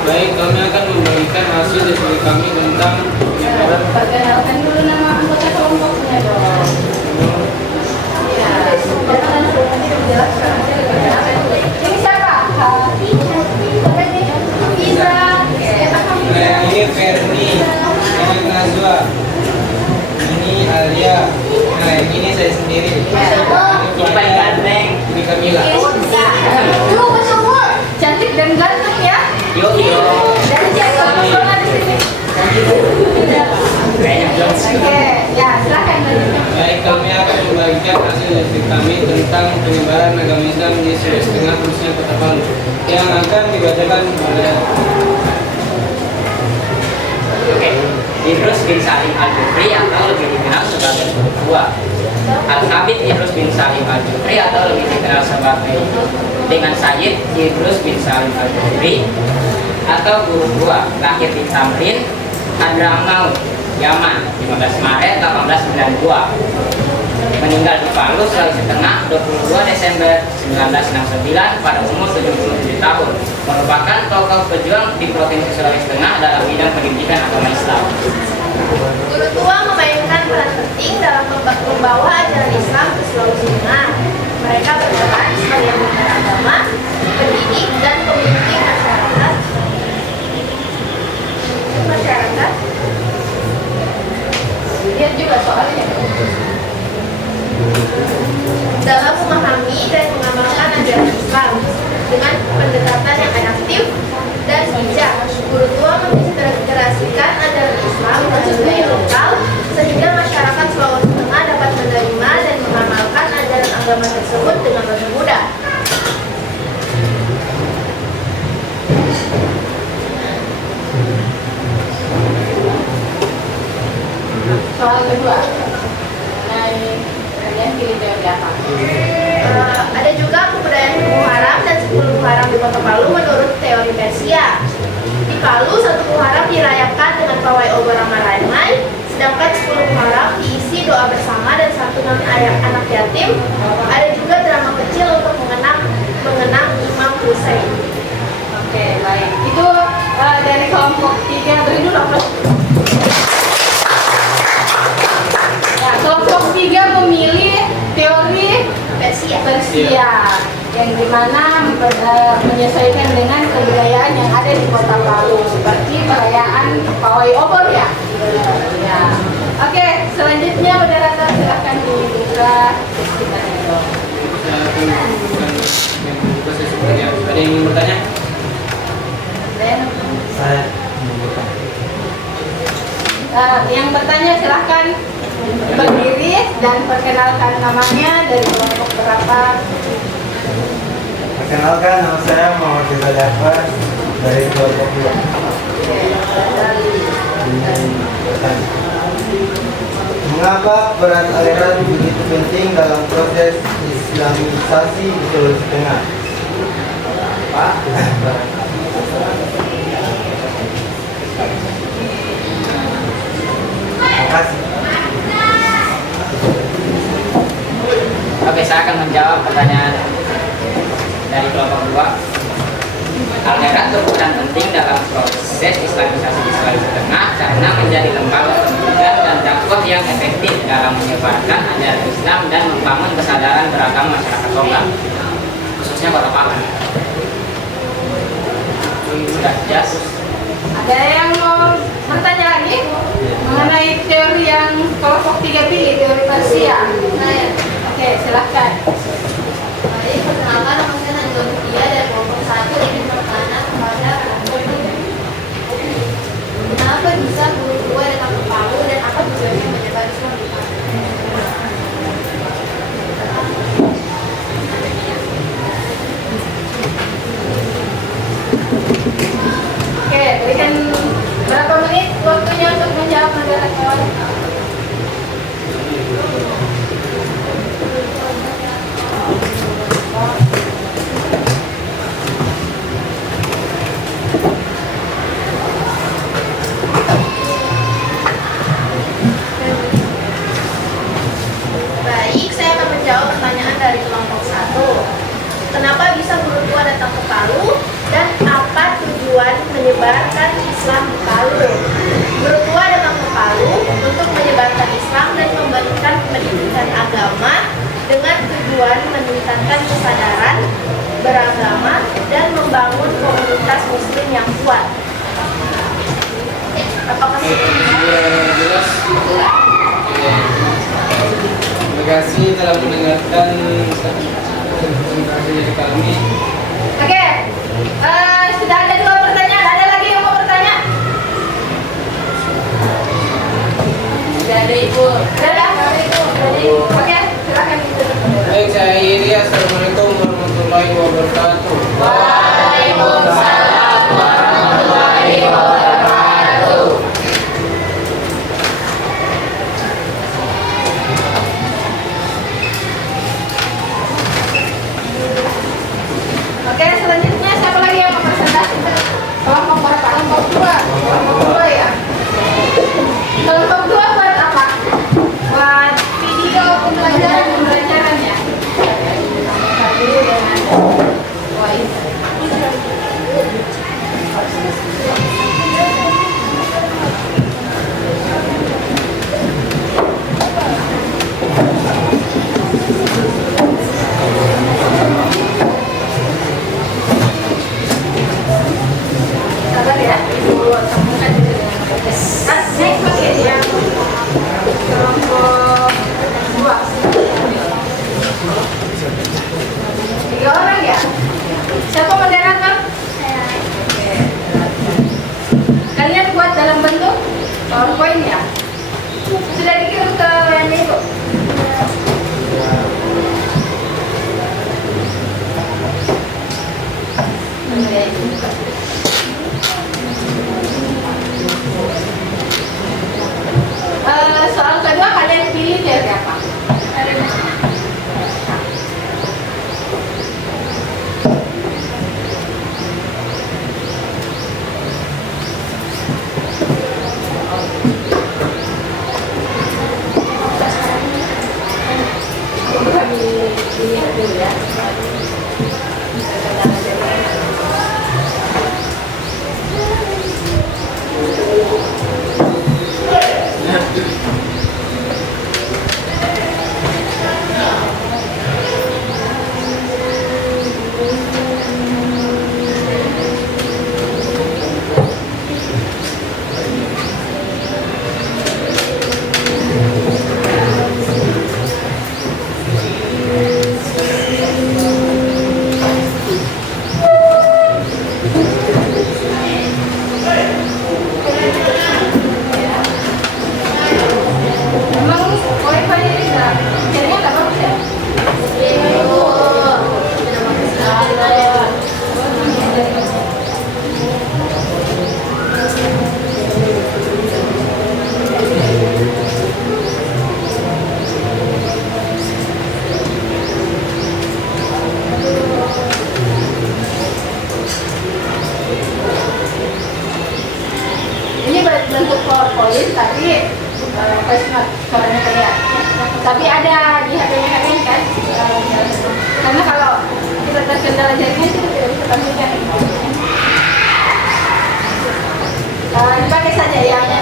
Baik, kami akan membagikan hasil diskusi kami tentang penyebaran Perkenalkan dulu nama anggota kelompoknya dong. Ya, ini siapa? Bisa. Nah, yang ini Ferni, ini Nazwa, ini Alia, nah yang ini saya sendiri. Ini paling ganteng. Ini Kamila. Cantik dan ganteng ya. Yuk. Dan siapa kelompoknya di sini? Kayaknya belum sih. Oke, ya silakan lanjutkan. Baik, kami akan membagikan hasil diskusi kami tentang penyebaran agama Islam di Sulawesi Tengah, khususnya Kota Palu, yang akan dibacakan oleh Oke, Idrus bin Salim Al-Jufri atau lebih dikenal sebagai guru gua. Al-Habib Idrus bin Salim Al-Jufri atau lebih dikenal sebagai dengan Sayyid Idrus bin Salim Al-Jufri atau guru gua, lahir di Tamrin, Hadramaut, Yaman, 15 Maret 1892. Meninggal di Palu, Sulawesi Tengah, 22 Desember 1969 pada umur 77 tahun. Merupakan tokoh pejuang di Provinsi Sulawesi Tengah dalam bidang pendidikan agama Islam. Guru tua memainkan peran penting dalam membawa ajaran Islam ke Sulawesi Tengah. Mereka berperan sebagai pengajar agama, pendidik, dan pemimpin masyarakat. Lihat juga soalnya. Dalam memahami dan mengamalkan ajaran Islam dengan pendekatan yang adaptif dan bijak. Guru tua mengintegrasikan ajaran Islam dengan budaya lokal sehingga masyarakat Sulawesi Tengah dapat menerima dan mengamalkan ajaran agama tersebut dengan lebih mudah. Soal kedua. Nah, ini kalian pilih teori apa? Ada juga kebudayaan Muharram dan 10 Muharram di Kota Palu menurut teori Persia. Di Palu, 1 Muharram dirayakan dengan pawai obor ramai-ramai, sedangkan 10 Muharram diisi doa bersama dan santunan anak yatim. Ada juga drama kecil untuk mengenang Imam Hussein. Oke, baik. Itu dari kelompok 3. Beri dulu aplaus. Ya, kelompok 3 memilih teori Persia yang dimana menyesuaikan dengan kebudayaan yang ada di Kota Palu, seperti perayaan pawai obor ya. Ya. Oke, selanjutnya moderator silakan dibuka sesi tanya jawab. Ada yang ingin bertanya? Yang bertanya silahkan berdiri dan perkenalkan namanya, dari kelompok berapa. Perkenalkan, nama saya Muhammad Rizal Jafar dari kelompok 2. Mengapa peran aliran begitu penting dalam proses Islamisasi di Sulawesi Tengah? Pak? Terima kasih. Oke, saya akan menjawab pertanyaan dari kelompok 2. Al-Khairat berperan penting dalam proses Islamisasi di Sulawesi Tengah karena menjadi lembaga pendidikan dan dakwah yang efektif dalam menyebarkan ajaran Islam dan membangun kesadaran beragama masyarakat lokal, khususnya Kota Palu. Sudah jelas. Ada yang mau bertanya lagi mengenai teori yang kelompok 3 pilih, teori Persia? Oke, silahkan. Mari perkenalkan, nama saya Najwa Mutia dari kelompok 1 ingin bertanya kepada kelompok 3. Kenapa bisa guru tua datang ke Palu dan apa tujuannya menyebar Islam di Palu? Kenapa bisa guru tua datang ke Palu dan apa tujuan menyebarkan Islam di Palu? Guru tua datang ke Palu untuk menyebarkan Islam dan memberikan pendidikan agama dengan tujuan meningkatkan kesadaran beragama dan membangun komunitas muslim yang kuat. Apakah jelas? Terima kasih telah mendengarkan presentasi dari kami. Oke, sudah ada 2 pertanyaan. Ada lagi yang mau bertanya? Sudah ada Ibu. Sudah ada Ibu. Oke, silakan Ibu. Baik, saya Iri. Assalamualaikum warahmatullahi wabarakatuh. Waalaikumsalam warahmatullahi wabarakatuh. Oke, selanjutnya siapa lagi yang mau presentasi? Kelompok berapa? Kelompok 2. Kelompok 2 ya. Kelompok 2 buat apa? Buat video pembelajaran ya. Sabar ya, Ibu sambungkan dulu dengan next pakai yang kelompok 2. 3 orang ya? Siapa moderator? Saya. Oke. Kalian buat dalam bentuk PowerPoint ya? Sudah dikirim ke yang Ibu? Soal kedua kalian pilih dari apa? Kami pilih dulu ya. Emang wifi ini jaringan nggak bagus ya? Ini bentuk PowerPoint tapi voice note suaranya kayak. Tapi ada di HP-nya kalian kan? Karena kalau kita terkendala jaringan itu tidak bisa tampilkan. Dipakai saja yang ada.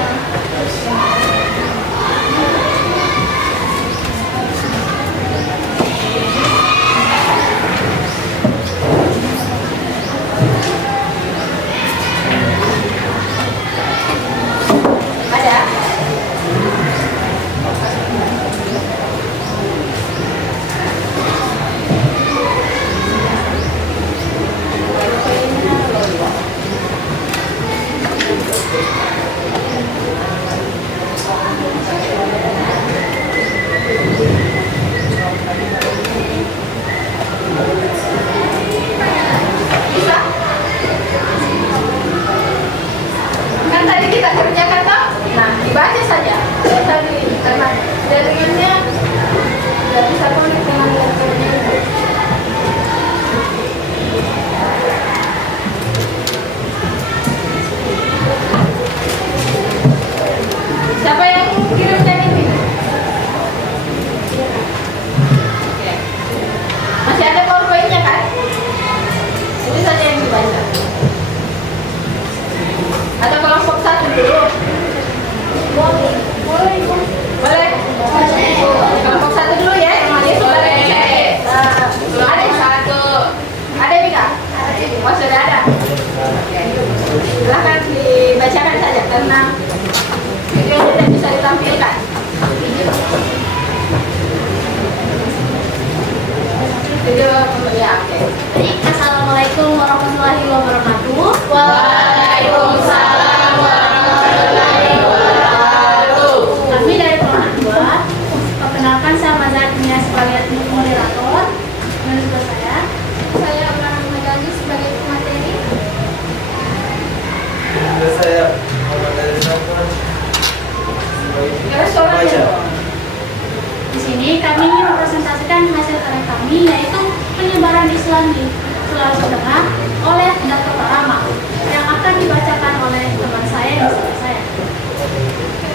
Islam di Sulawesi Tengah oleh Dato' Rama yang akan dibacakan oleh teman saya di sebelah saya.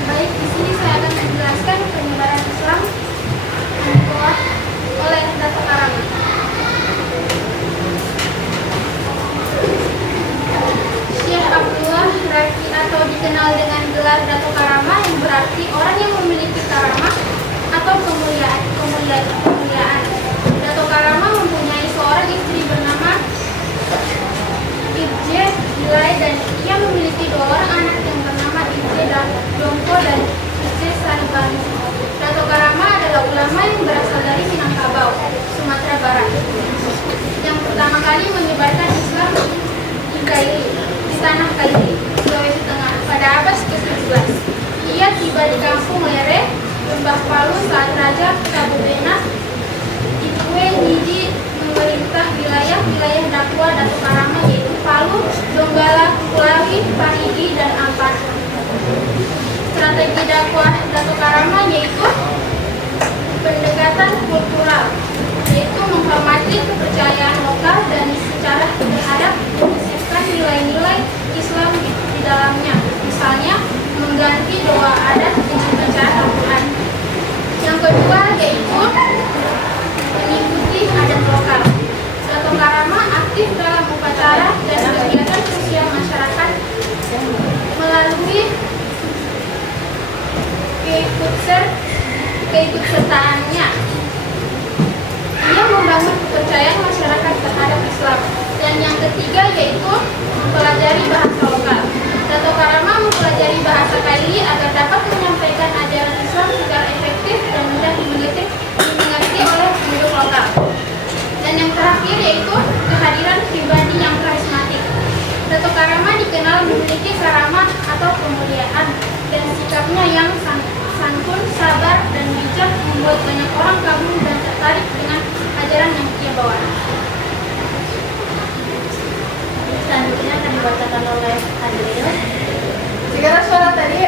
Baik, di sini saya akan menjelaskan penyebaran Islam oleh Dato' Rama. Syekh Abdullah Rafi atau dikenal dengan gelar Dato' Karama yang berarti orang yang memiliki karamah atau kemuliaan. Dato' Karama mempunyai seorang istri bernama Ibje Bilai dan ia memiliki 2 orang anak yang bernama Ibje Dongko dan Ibje Saribani. Dato' Karama adalah ulama yang berasal dari Minangkabau, Sumatera Barat, yang pertama kali menyebarkan Islam di Kaili, di tanah Kaili, Sulawesi Tengah pada abad ke-11. Ia tiba di kampung Lere, Lembah Palu saat Raja Kabubena Ikwe Nidi memerintah wilayah dakwah Dato' Karama yaitu Palu, Donggala, Kulawi, Parigi, dan Ampara. Strategi dakwah Dato' Karama yaitu pendekatan kultural, yaitu menghormati kepercayaan lokal dan secara berhadap menyisipkan nilai-nilai Islam di dalamnya, misalnya mengganti doa adat dengan bacaan Al-Quran. Yang kedua yaitu mengikuti adat lokal. Dato' Karama aktif dalam upacara dan kegiatan sosial masyarakat melalui keikutsertaannya. Ia membangun kepercayaan masyarakat terhadap Islam. Dan yang ketiga yaitu mempelajari bahasa lokal. Dato' Karama mempelajari bahasa Kaili agar dapat menyampaikan ajaran Islam secara efektif dan mudah dimengerti oleh penduduk lokal. Dan yang terakhir yaitu kehadiran pribadi yang karismatik. Dato' Karama dikenal memiliki karamah atau kemuliaan dan sikapnya yang santun, sabar, dan bijak membuat banyak orang kagum dan tertarik dengan ajaran yang ia bawa. Selanjutnya akan dibacakan oleh Adril. Segala suara tadi.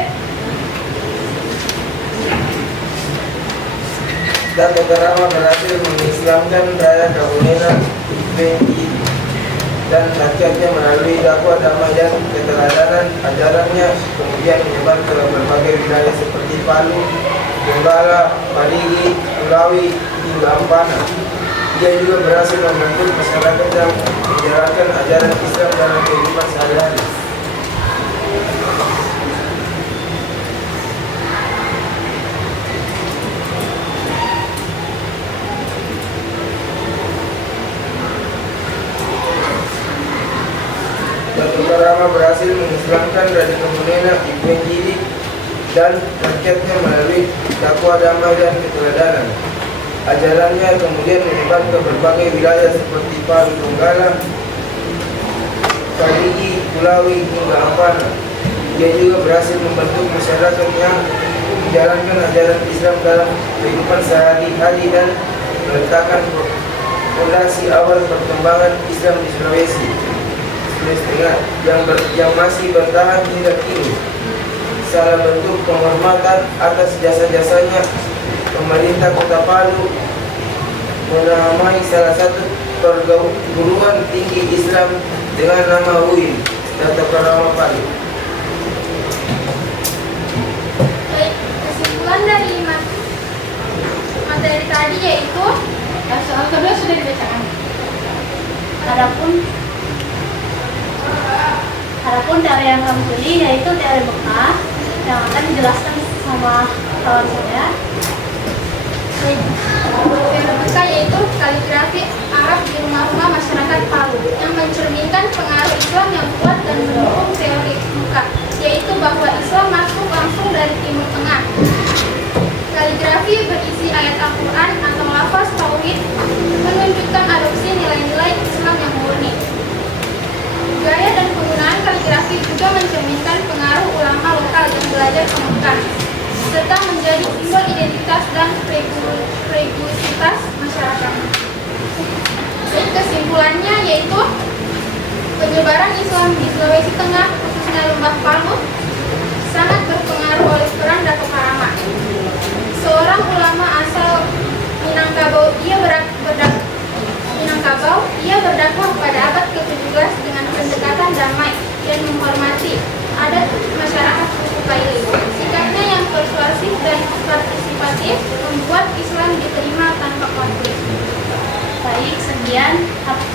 Dato' Karama berhasil mengislamkan Raya Kabunena Benji dan rakyatnya melalui dakwah damai dan keteladanan ajarannya, kemudian menyebar ke berbagai wilayah seperti Palu, Donggala, Parigi, Kulawi, hingga Ampana. Dia juga berhasil membentuk masyarakat yang menjalankan ajaran Islam dalam kehidupan sehari-hari. Dato' Karama berhasil mengislamkan Raja Kabunena Ibuen Jili dan rakyatnya melalui dakwah damai dan keteladanan. Ajarannya kemudian menyebar ke berbagai wilayah seperti Palu, Donggala, Parigi, Kulawi, hingga Ampana. Dia juga berhasil membentuk masyarakat yang menjalankan ajaran Islam dalam kehidupan sehari-hari dan meletakkan fondasi awal perkembangan Islam di Sulawesi Tengah yang masih bertahan hingga kini. Salah bentuk penghormatan atas jasa-jasanya, pemerintah Kota Palu menamai salah satu perguruan tinggi Islam dengan nama UIN, Dato' Karama Palu. Baik, kesimpulan dari materi tadi yaitu soal kedua sudah dibacakan. Adapun teori yang kami pilih yaitu teori bekas yang akan dijelaskan sama kawan saya. Teori bekas yaitu kaligrafi Arab di rumah-rumah masyarakat Palu yang mencerminkan pengaruh Islam yang kuat dan mendukung teori buka, yaitu bahwa Islam masuk langsung dari Timur Tengah. Kaligrafi berisi ayat Al-Quran atau lafaz tauhid menunjukkan adopsi nilai-nilai Islam yang murni. Gaya dan penggunaan kaligrafi juga mencerminkan pengaruh ulama lokal yang belajar ke Mekah, serta menjadi simbol identitas dan religiusitas masyarakat. Dan kesimpulannya yaitu penyebaran Islam di Sulawesi Tengah, khususnya Lembah Palu, sangat berpengaruh oleh peran Dato' Karama. Seorang ulama asal Minangkabau, Minangkabau, ia berdakwah pada abad ke-17 dengan pendekatan damai dan menghormati adat masyarakat suku Kaili. Sikapnya yang persuasif dan partisipatif membuat Islam diterima tanpa konflik. Baik, sekian.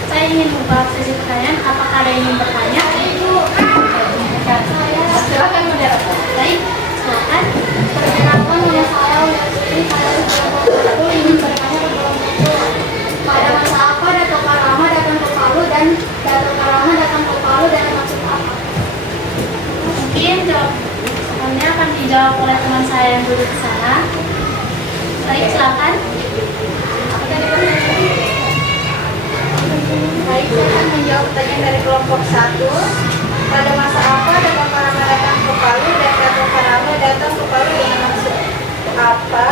Saya ingin membuka sesi pertanyaan. Apakah ada yang ingin bertanya? Silakan moderator. Baik, silakan. Perkenalkan nama saya Ulasri. Saya ingin bertanya kepada Bapak. Pada masa apa Dato' Karama datang ke Palu dan Dato' Karama datang ke Palu dan maksud apa? Mungkin jawabannya akan dijawab oleh teman saya yang duduk di sana. Baik, silakan. Apa tadi pertanyaannya? Baik, saya akan menjawab pertanyaan dari kelompok 1. Pada masa apa Dato' Karama datang ke Palu dan Dato' Karama datang ke Palu dengan maksud apa?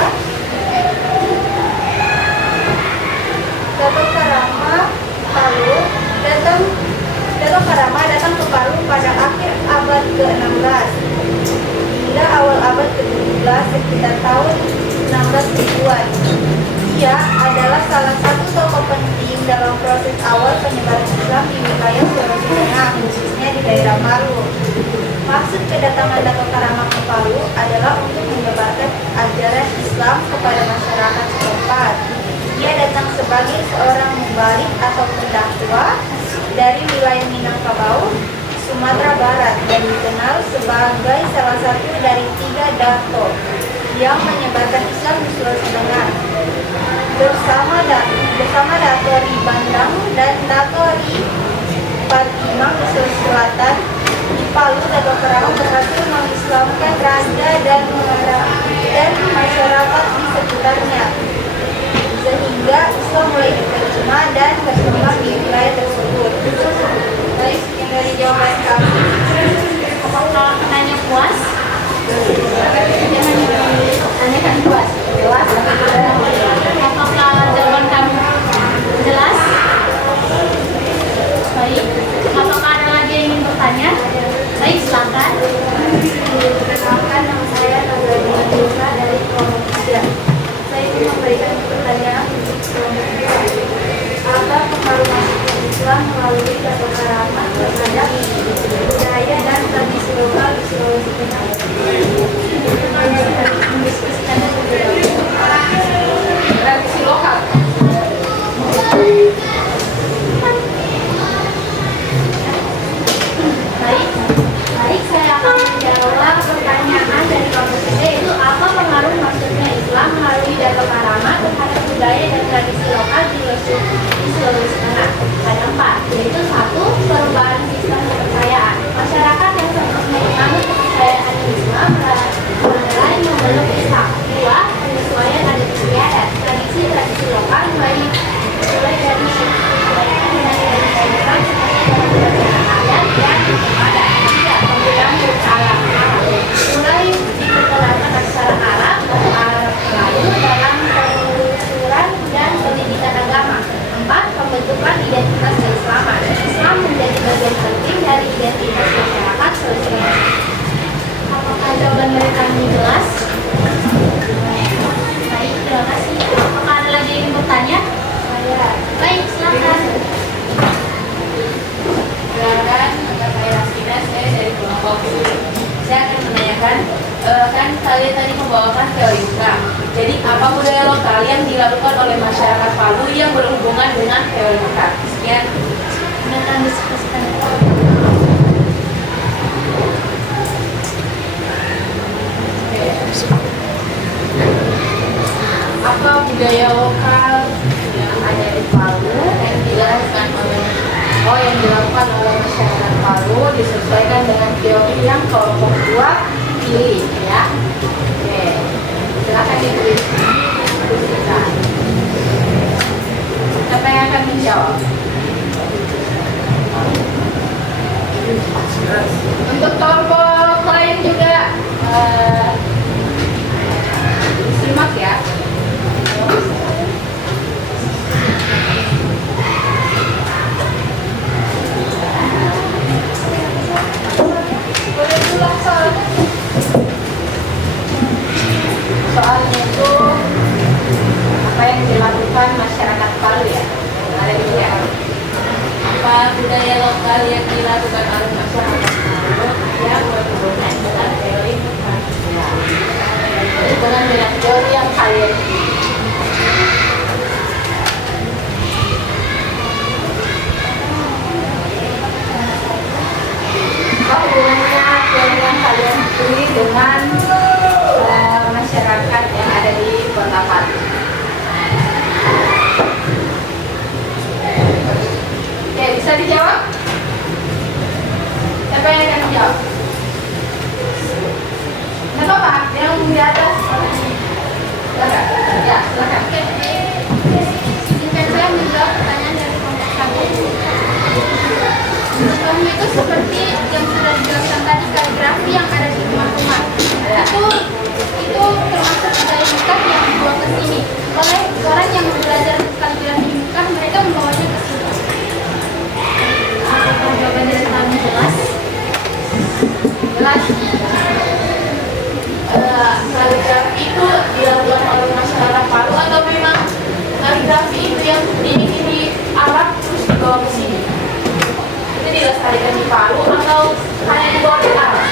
Dato' Karama datang ke Palu pada akhir abad ke-16 hingga awal abad ke-17 sekitar tahun 16 ribuan. Ia adalah salah satu tokoh penting dalam proses awal penyebaran Islam di wilayah Sulawesi Tengah, khususnya di daerah Palu. Maksud kedatangan Dato' Karama ke Palu adalah untuk menyebarkan ajaran Islam kepada masyarakat setempat. Ia datang sebagai seorang mubalik atau pendakwa dari wilayah Minangkabau, Sumatera Barat, dan dikenal sebagai salah satu dari 3 dato yang menyebarkan Islam di Sulawesi Tengah. Bersama Dato' Ri Bandang dan Dato' Ri Patimang di Sulawesi Selatan, di Palu Dato' Karama berhasil mengislamkan raja dan masyarakat di sekitarnya, sehingga Islam mulai diterima dan berkembang di wilayah tersebut. Baik, sekian dari jawaban kami. Apakah penanya puas? Anda kan puas, jelas. Apakah jawaban kami jelas? Baik. Apakah ada lagi yang ingin bertanya? Baik, silakan. Perkenalkan, nama saya Nazarina Yusa dari kelompok 3. Saya ingin memberikan pertanyaan untuk kelompok 3. Apa pengaruh masuknya Islam melalui Dato' Karama terhadap budaya dan tradisi lokal di Sulawesi Tengah? Mendiskusikannya lebih dahulu. Tradisi lokal. Baik, saya akan menjawab pertanyaan dari kelompok 3, yaitu apa pengaruh masuknya Islam melalui Dato' Karama terhadap budaya dan tradisi lokal di Sulawesi Tengah. Ada 4, yaitu 1. Perubahan sistem kepercayaan. Masyarakat yang sempat menganut kepercayaan Islam mulai memeluk Islam. 2. Penyesuaian adat istiadat. Tradisi-tradisi lokal mulai dari Islam seperti adat dan ibadat. 3. Penggunaan bahasa Arab. Mulai diperkenalkan aksara Arab atau Arab Melayu dalam penuturan dan pendidikan agama. 4. Pembentukan identitas keislaman. Islam menjadi bagian penting dari identitas masyarakat Sulawesi Tengah. Apakah jawaban dari kami jelas? Baik, terima kasih. Apakah ada lagi yang ingin bertanya? Baik, silakan. Silakan, Mbak Rasina, saya dari kelompok 10. Saya akan menanyakan, kan kalian tadi membawakan teori muka. Jadi apa budaya lokal yang dilakukan oleh masyarakat Palu yang berhubungan dengan teori muka? Sekian. Silakan diskusikan. Apa budaya lokal yang ada di Palu yang dilakukan oleh masyarakat Palu disesuaikan dengan teori yang kelompok 2 pilih, ya. Oke, silakan didiskusikan. Siapa yang akan menjawab? Untuk kelompok lain juga simak ya. Soalnya itu apa yang dilakukan masyarakat Palu ya, yang ada di daerah budaya lokal yang dilakukan oleh masyarakat yang berhubungan dengan teori Muhammadiyah. Berhubungan dengan teori yang kalian hubungannya teori yang kalian pilih dengan masyarakat yang ada di Kota Palu. Oke, bisa dijawab? Siapa yang akan menjawab? Tidak apa-apa, yang di atas. Silakan. Ya, silakan. Izinkan saya menjawab pertanyaan dari kelompok 1. Contohnya itu seperti yang sudah dijelaskan tadi, kaligrafi yang ada di rumah-rumah. Itu termasuk budaya Mekah yang dibawa ke sini. Oleh orang yang belajar kaligrafi di Mekah, mereka membawanya ke sini. Jawaban dari kami jelas. Jelas. Kaligrafi itu dilakukan oleh masyarakat Palu atau memang kaligrafi itu yang dibikin di Arab terus dibawa ke sini? Itu dilestarikan di Palu atau hanya dibawa ke Arab?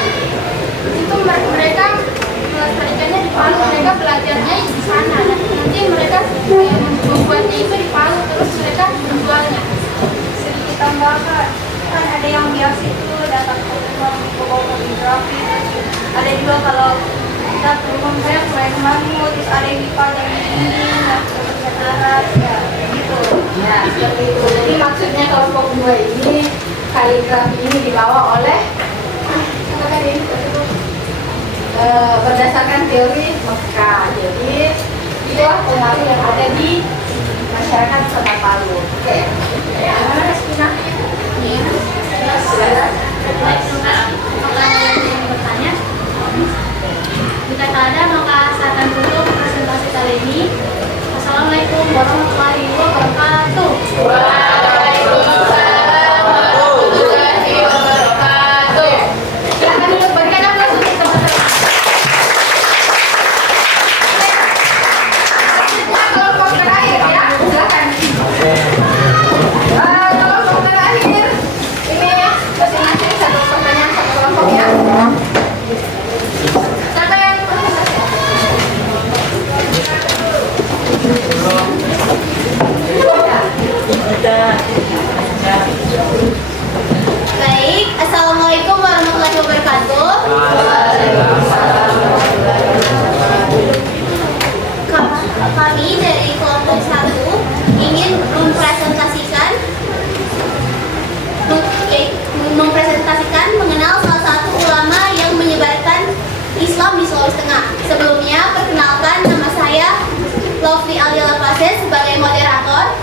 Itu mereka melestarikannya di Palu, mereka belajarnya di sana, dan nanti mereka membuatnya itu di Palu, terus mereka menjualnya. Sedikit tambahan, kan ada yang biasa itu datang ke rumah bawa kaligrafi, ada juga kalau kita ke rumah saya proyek mamut, terus ada yang dipajang di dinding, dan Arab, ya gitu. Ya, seperti itu. Jadi maksudnya kelompok 2 ini kaligrafi ini dibawa oleh apa tadi? Berdasarkan teori Mekah. Jadi itulah pengaruh yang ada di masyarakat Kota Palu. Oke. Gimana Respina? Silakan. Yang bertanya, jika tak ada maka saya akan tutup presentasi kali ini. Assalamualaikum warahmatullahi wabarakatuh. Waalaikumsalam warahmatullahi wabarakatuh. Silakan duduk, berikan aplaus untuk teman-teman. Selanjutnya kelompok terakhir ya, silakan. Kelompok terakhir ini masing-masing satu pertanyaan satu kelompok ya. Siapa yang Baik, Assalamualaikum warahmatullahi wabarakatuh. Kami dari kelompok 1 ingin mempresentasikan mengenal salah satu ulama yang menyebarkan Islam di Sulawesi Tengah. Sebelumnya, perkenalkan nama saya Lovely Aliala Pase sebagai moderator.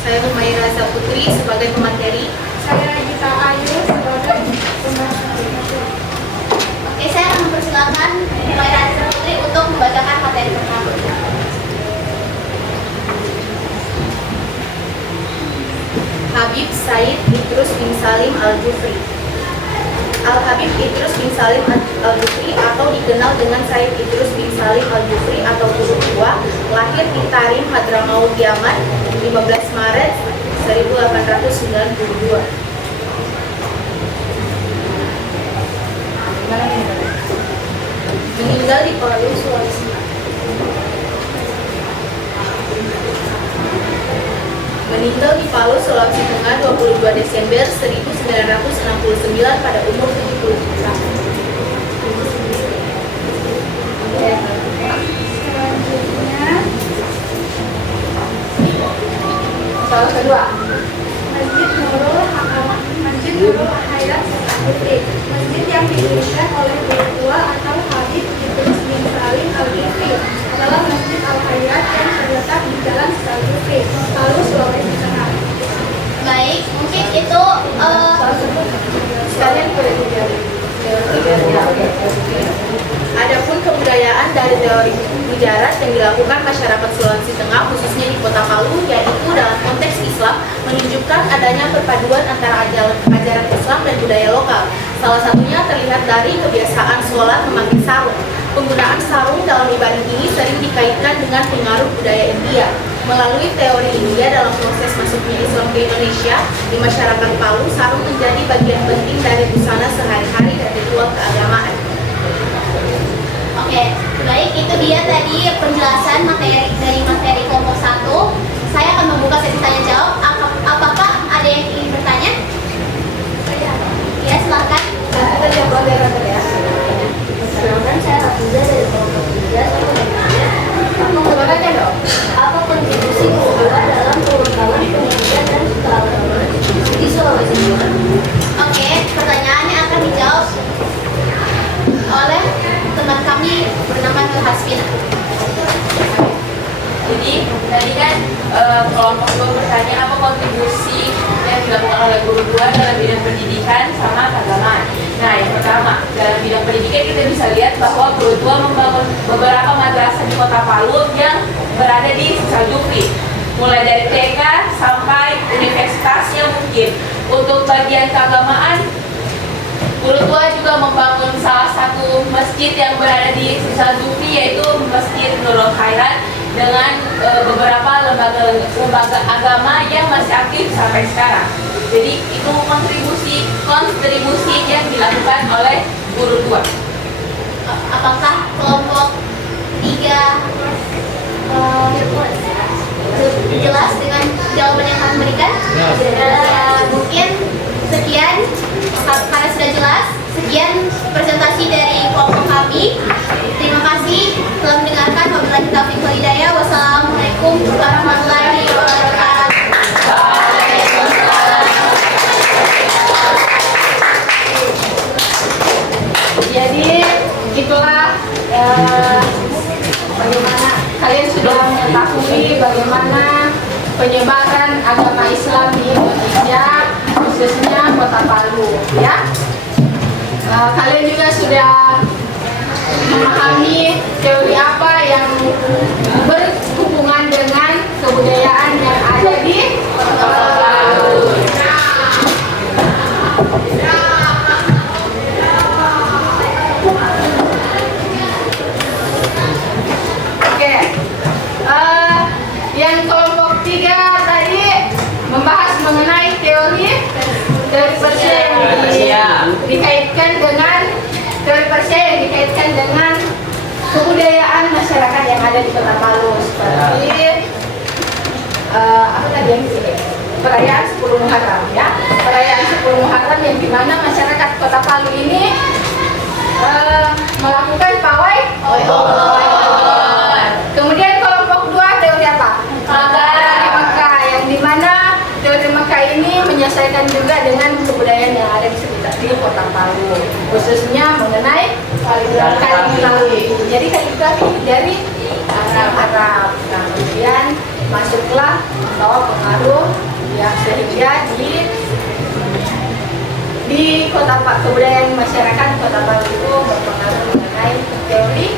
Saya Humaira Saputri sebagai pemateri. Saya Gita Ayu sebagai Oke, saya akan mempersilakan Humaira Saputri untuk membacakan materi pertama. Habib Said Idrus bin Salim Al-Jufri. Al-Habib Idrus bin Salim Al-Jufri atau dikenal dengan Said Idrus bin Salim Al-Jufri atau Guru Tua, lahir di Tarim, Hadramaut, Yaman, 15 Maret 1892. Meninggal di Palu, Sulawesi. Meninggal di Palu, Sulawesi Tengah 22 Desember 1969 pada umur 70 tahun. selanjutnya soal kedua? Masjid Nurul Hayat Putri, masjid yang didirikan oleh Guru Tua atau Habib Idrus bin Salim Al-Jufri adalah Masjid Al-Hayat yang terletak di Jalan Al-Jufri, Palu, Sulawesi Tengah. Baik, mungkin itu Sekalian boleh dijawab. Adapun kebudayaan dari teori mujarat yang dilakukan masyarakat Sulawesi Tengah khususnya di Kota Palu, yaitu dalam konteks Islam, menunjukkan adanya perpaduan antara ajaran Islam dan budaya lokal. Salah satunya terlihat dari kebiasaan sholat memakai sarung. Penggunaan sarung dalam ibadah ini sering dikaitkan dengan pengaruh budaya India. Melalui teori India dalam proses masuknya Islam ke Indonesia, di masyarakat Palu, sarung menjadi bagian penting dari busana sehari-hari dan ritual keagamaan. Oke, baik, itu dia tadi penjelasan dari materi kelompok 1. Saya akan membuka sesi tanya jawab. Apakah ada yang ingin bertanya? Ya, silakan. Kita jawab ya. Sedangkan saya Hafiza dari kelompok 3. Sebenarnya dong. Apa kontribusi Gugula dalam pengembangan pendidikan dan keagamaan di Sulawesi Selatan? Oke, pertanyaannya akan dijawab oleh teman kami bernama Nur Hasbina. Jadi tadi kan kelompok 2 bertanya apa kontribusi yang dilakukan oleh guru 2 dalam bidang pendidikan sama keagamaan. Nah, yang pertama, dalam bidang pendidikan kita bisa lihat bahwa guru 2 membangun beberapa madrasah di Kota Palu yang berada di Sisa Jufri, mulai dari TK sampai universitasnya mungkin. Untuk bagian keagamaan, guru 2 juga membangun salah satu masjid yang berada di Sisa Jufri, yaitu Masjid Nurul Khairat, dengan beberapa lembaga agama yang masih aktif sampai sekarang. Jadi itu kontribusi yang dilakukan oleh guru 2. Apakah kelompok 3 jelas dengan jawaban yang kami berikan? Mungkin sekian, karena sudah jelas. Sekian presentasi dari kelompok kami. Terima kasih telah mendengarkan. Wabillahi taufiq wal hidayah. Wassalamualaikum warahmatullahi wabarakatuh. Jadi itulah bagaimana kalian sudah mengetahui bagaimana penyebaran agama Islam di Indonesia, khususnya Kota Palu, ya. Kalian juga sudah memahami teori apa yang berhubungan dengan kebudayaan yang ada di Kota Palu. Oke, yang kelompok 3 tadi membahas mengenai teori Persia yang dikaitkan dengan kebudayaan masyarakat yang ada di Kota Palu, seperti apa tadi yang perayaan 10 Muharram, ya. Perayaan 10 Muharram yang dimana masyarakat Kota Palu ini melakukan pawai obor. Kemudian kelompok 2 teori apa? Teori Mekah, yang dimana teori Mekah ini menyelesaikan juga dengan kebudayaan yang ada di sekitar di Kota Palu, khususnya mengenai kaligrafi. Jadi kaligrafi dari Arab. Nah, kemudian masuklah bahwa pengaruh yang sehingga di Kota Palu, kebudayaan masyarakat Kota Palu itu berpengaruh mengenai teori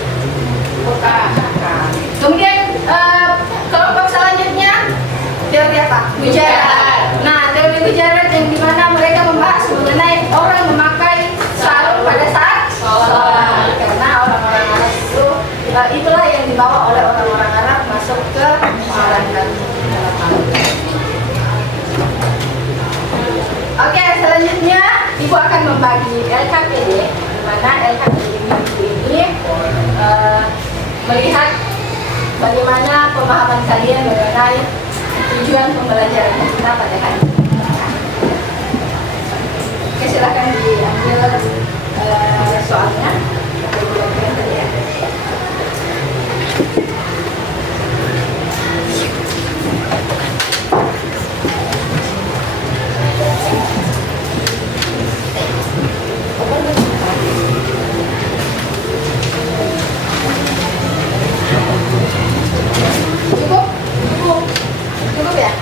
Mekah. Kemudian kelompok selanjutnya teori apa? Gujarat. Nah, teori Gujarat yang dimana mereka membahas mengenai orang memakai sarung pada saat sholat, karena orang-orang Arab itu itulah yang dibawa oleh orang-orang Arab masuk ke masyarakat. Oke, selanjutnya Ibu akan membagi LKPD, di mana LKPD ini melihat bagaimana pemahaman kalian mengenai tujuan pembelajaran kita pada hari ini. Oke, silakan diambil soalnya. Cukup ya?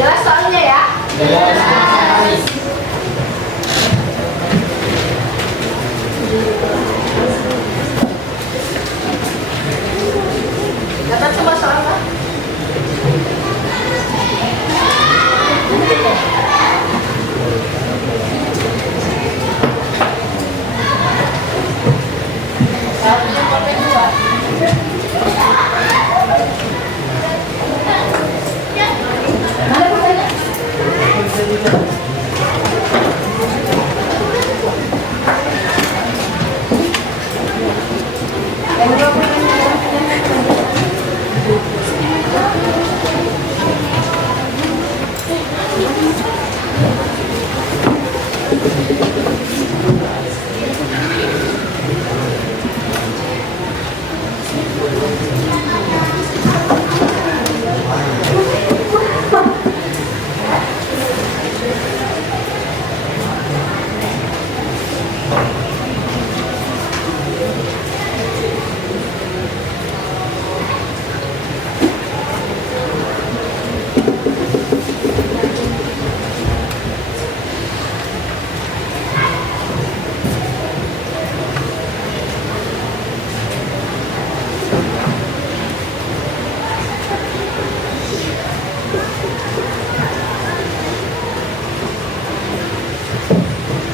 Jelas soalnya ya? Dapat semua soal Pak?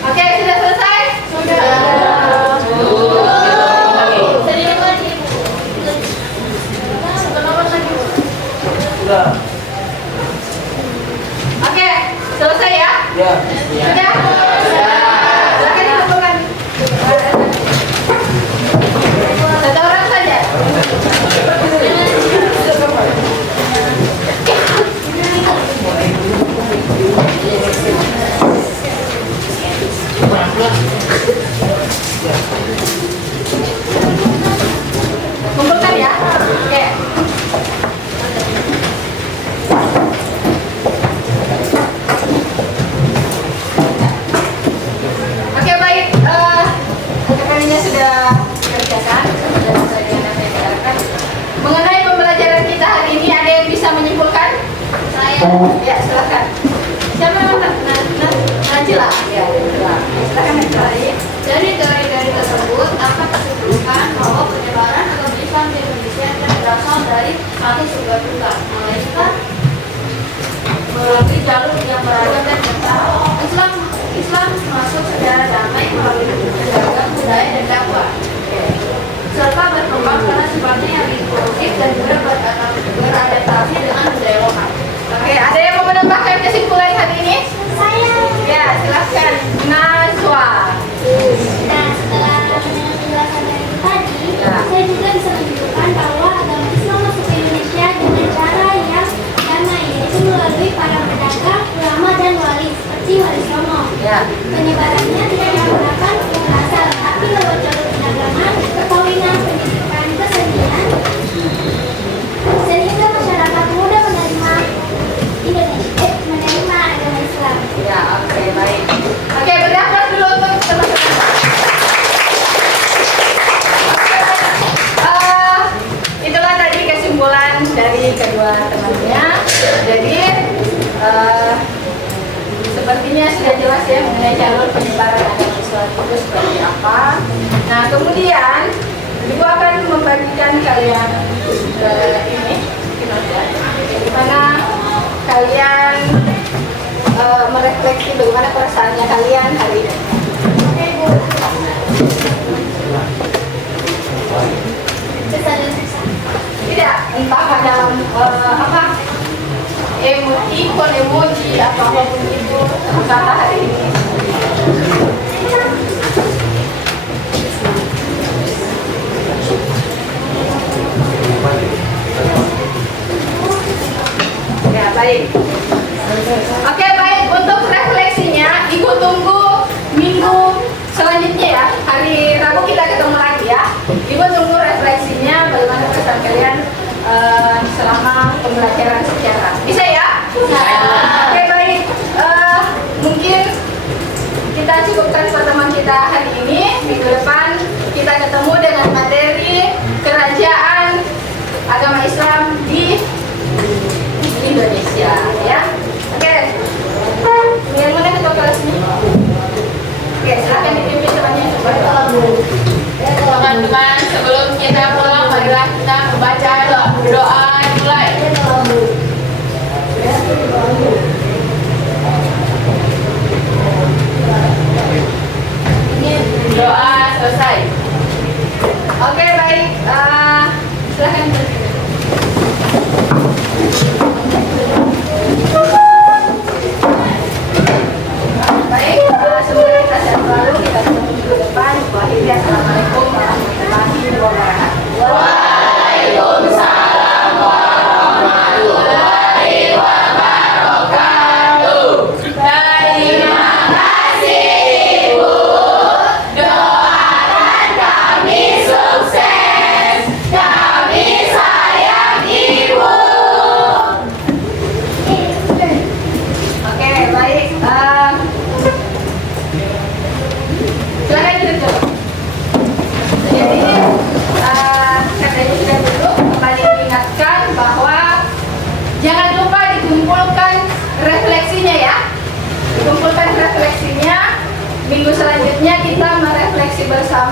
Oke, sudah selesai? Sudah. Sudah. Oke, selesai ya? Ya. Sudah? Silakan dikumpulkan. Satu orang saja. Kumpulkan ya. Oke. Oke, baik. Rekan-rekannya sudah dikerjakan, sudah saya bicarakan. Mengenai pembelajaran kita hari ini, ada yang bisa menyimpulkan? Saya. Ya, silakan. Siapa yang Najila? Ya, Najila. Silakan Najila. Dari teori-teori tersebut dapat disimpulkan bahwa penyebaran agama Islam di Indonesia tidak berasal dari satu sumber tunggal, melainkan melalui jalur yang beragam dan nyata. Islam masuk secara damai melalui beragam budaya dan dakwah, serta berkembang karena sifatnya yang inklusif dan juga beradaptasi dengan budaya lokal. Oke, ada yang mau menambahkan kesimpulan hari ini? Saya. Ya, silakan. Najwa. Nah, setelah mendengar penjelasan dari tadi, Ya. saya juga bisa menunjukkan bahwa agama Islam masuk ke Indonesia dengan cara yang damai, yaitu melalui para pedagang, ulama, dan wali, seperti Wali Songo. Ya. Penyebarannya tidak menggunakan kekerasan, tapi lewat jalur perdagangan, perkawinan, pendidikan, kesenian, sehingga masyarakat mudah menerima menerima agama Islam. Ya, oke, baik. Oke, beri aplaus dulu untuk teman-teman. Itulah tadi kesimpulan dari kedua temannya. Jadi, sepertinya sudah jelas ya mengenai jalur penyebaran agama Islam itu seperti apa. Nah, kemudian Ibu akan membagikan kalian ini, di mana kalian merefleksi bagaimana perasaannya kalian hari ini. Oke, Ibu. Tidak, entah dalam apa emoji, emoji atau apapun itu kata hari ini. selama pembelajaran sejarah. Bisa ya? Bisa. Oke, baik. Mungkin kita cukupkan pertemuan kita hari ini. Minggu depan kita ketemu dengan materi kerajaan agama Islam di Indonesia, ya. Oke. Yang mana ketua kelas ini? Oke, silakan dipimpin temannya coba. Teman-teman, sebelum kita pulang, marilah kita membaca doa mulai. Doa selesai. Oke, baik. Silakan. Baik, semoga kita sehat selalu. Kita ketemu minggu depan. Assalamualaikum warahmatullahi wabarakatuh. Waalaikumsalam warahmatullahi wabarakatuh. Terima kasih Ibu. Doakan kami sukses. Kami sayang Ibu. Oke, baik. Silakan duduk. Jadi, katanya sudah duduk, kembali diingatkan bahwa jangan lupa dikumpulkan refleksinya ya. Dikumpulkan refleksinya. Minggu selanjutnya kita merefleksi bersama.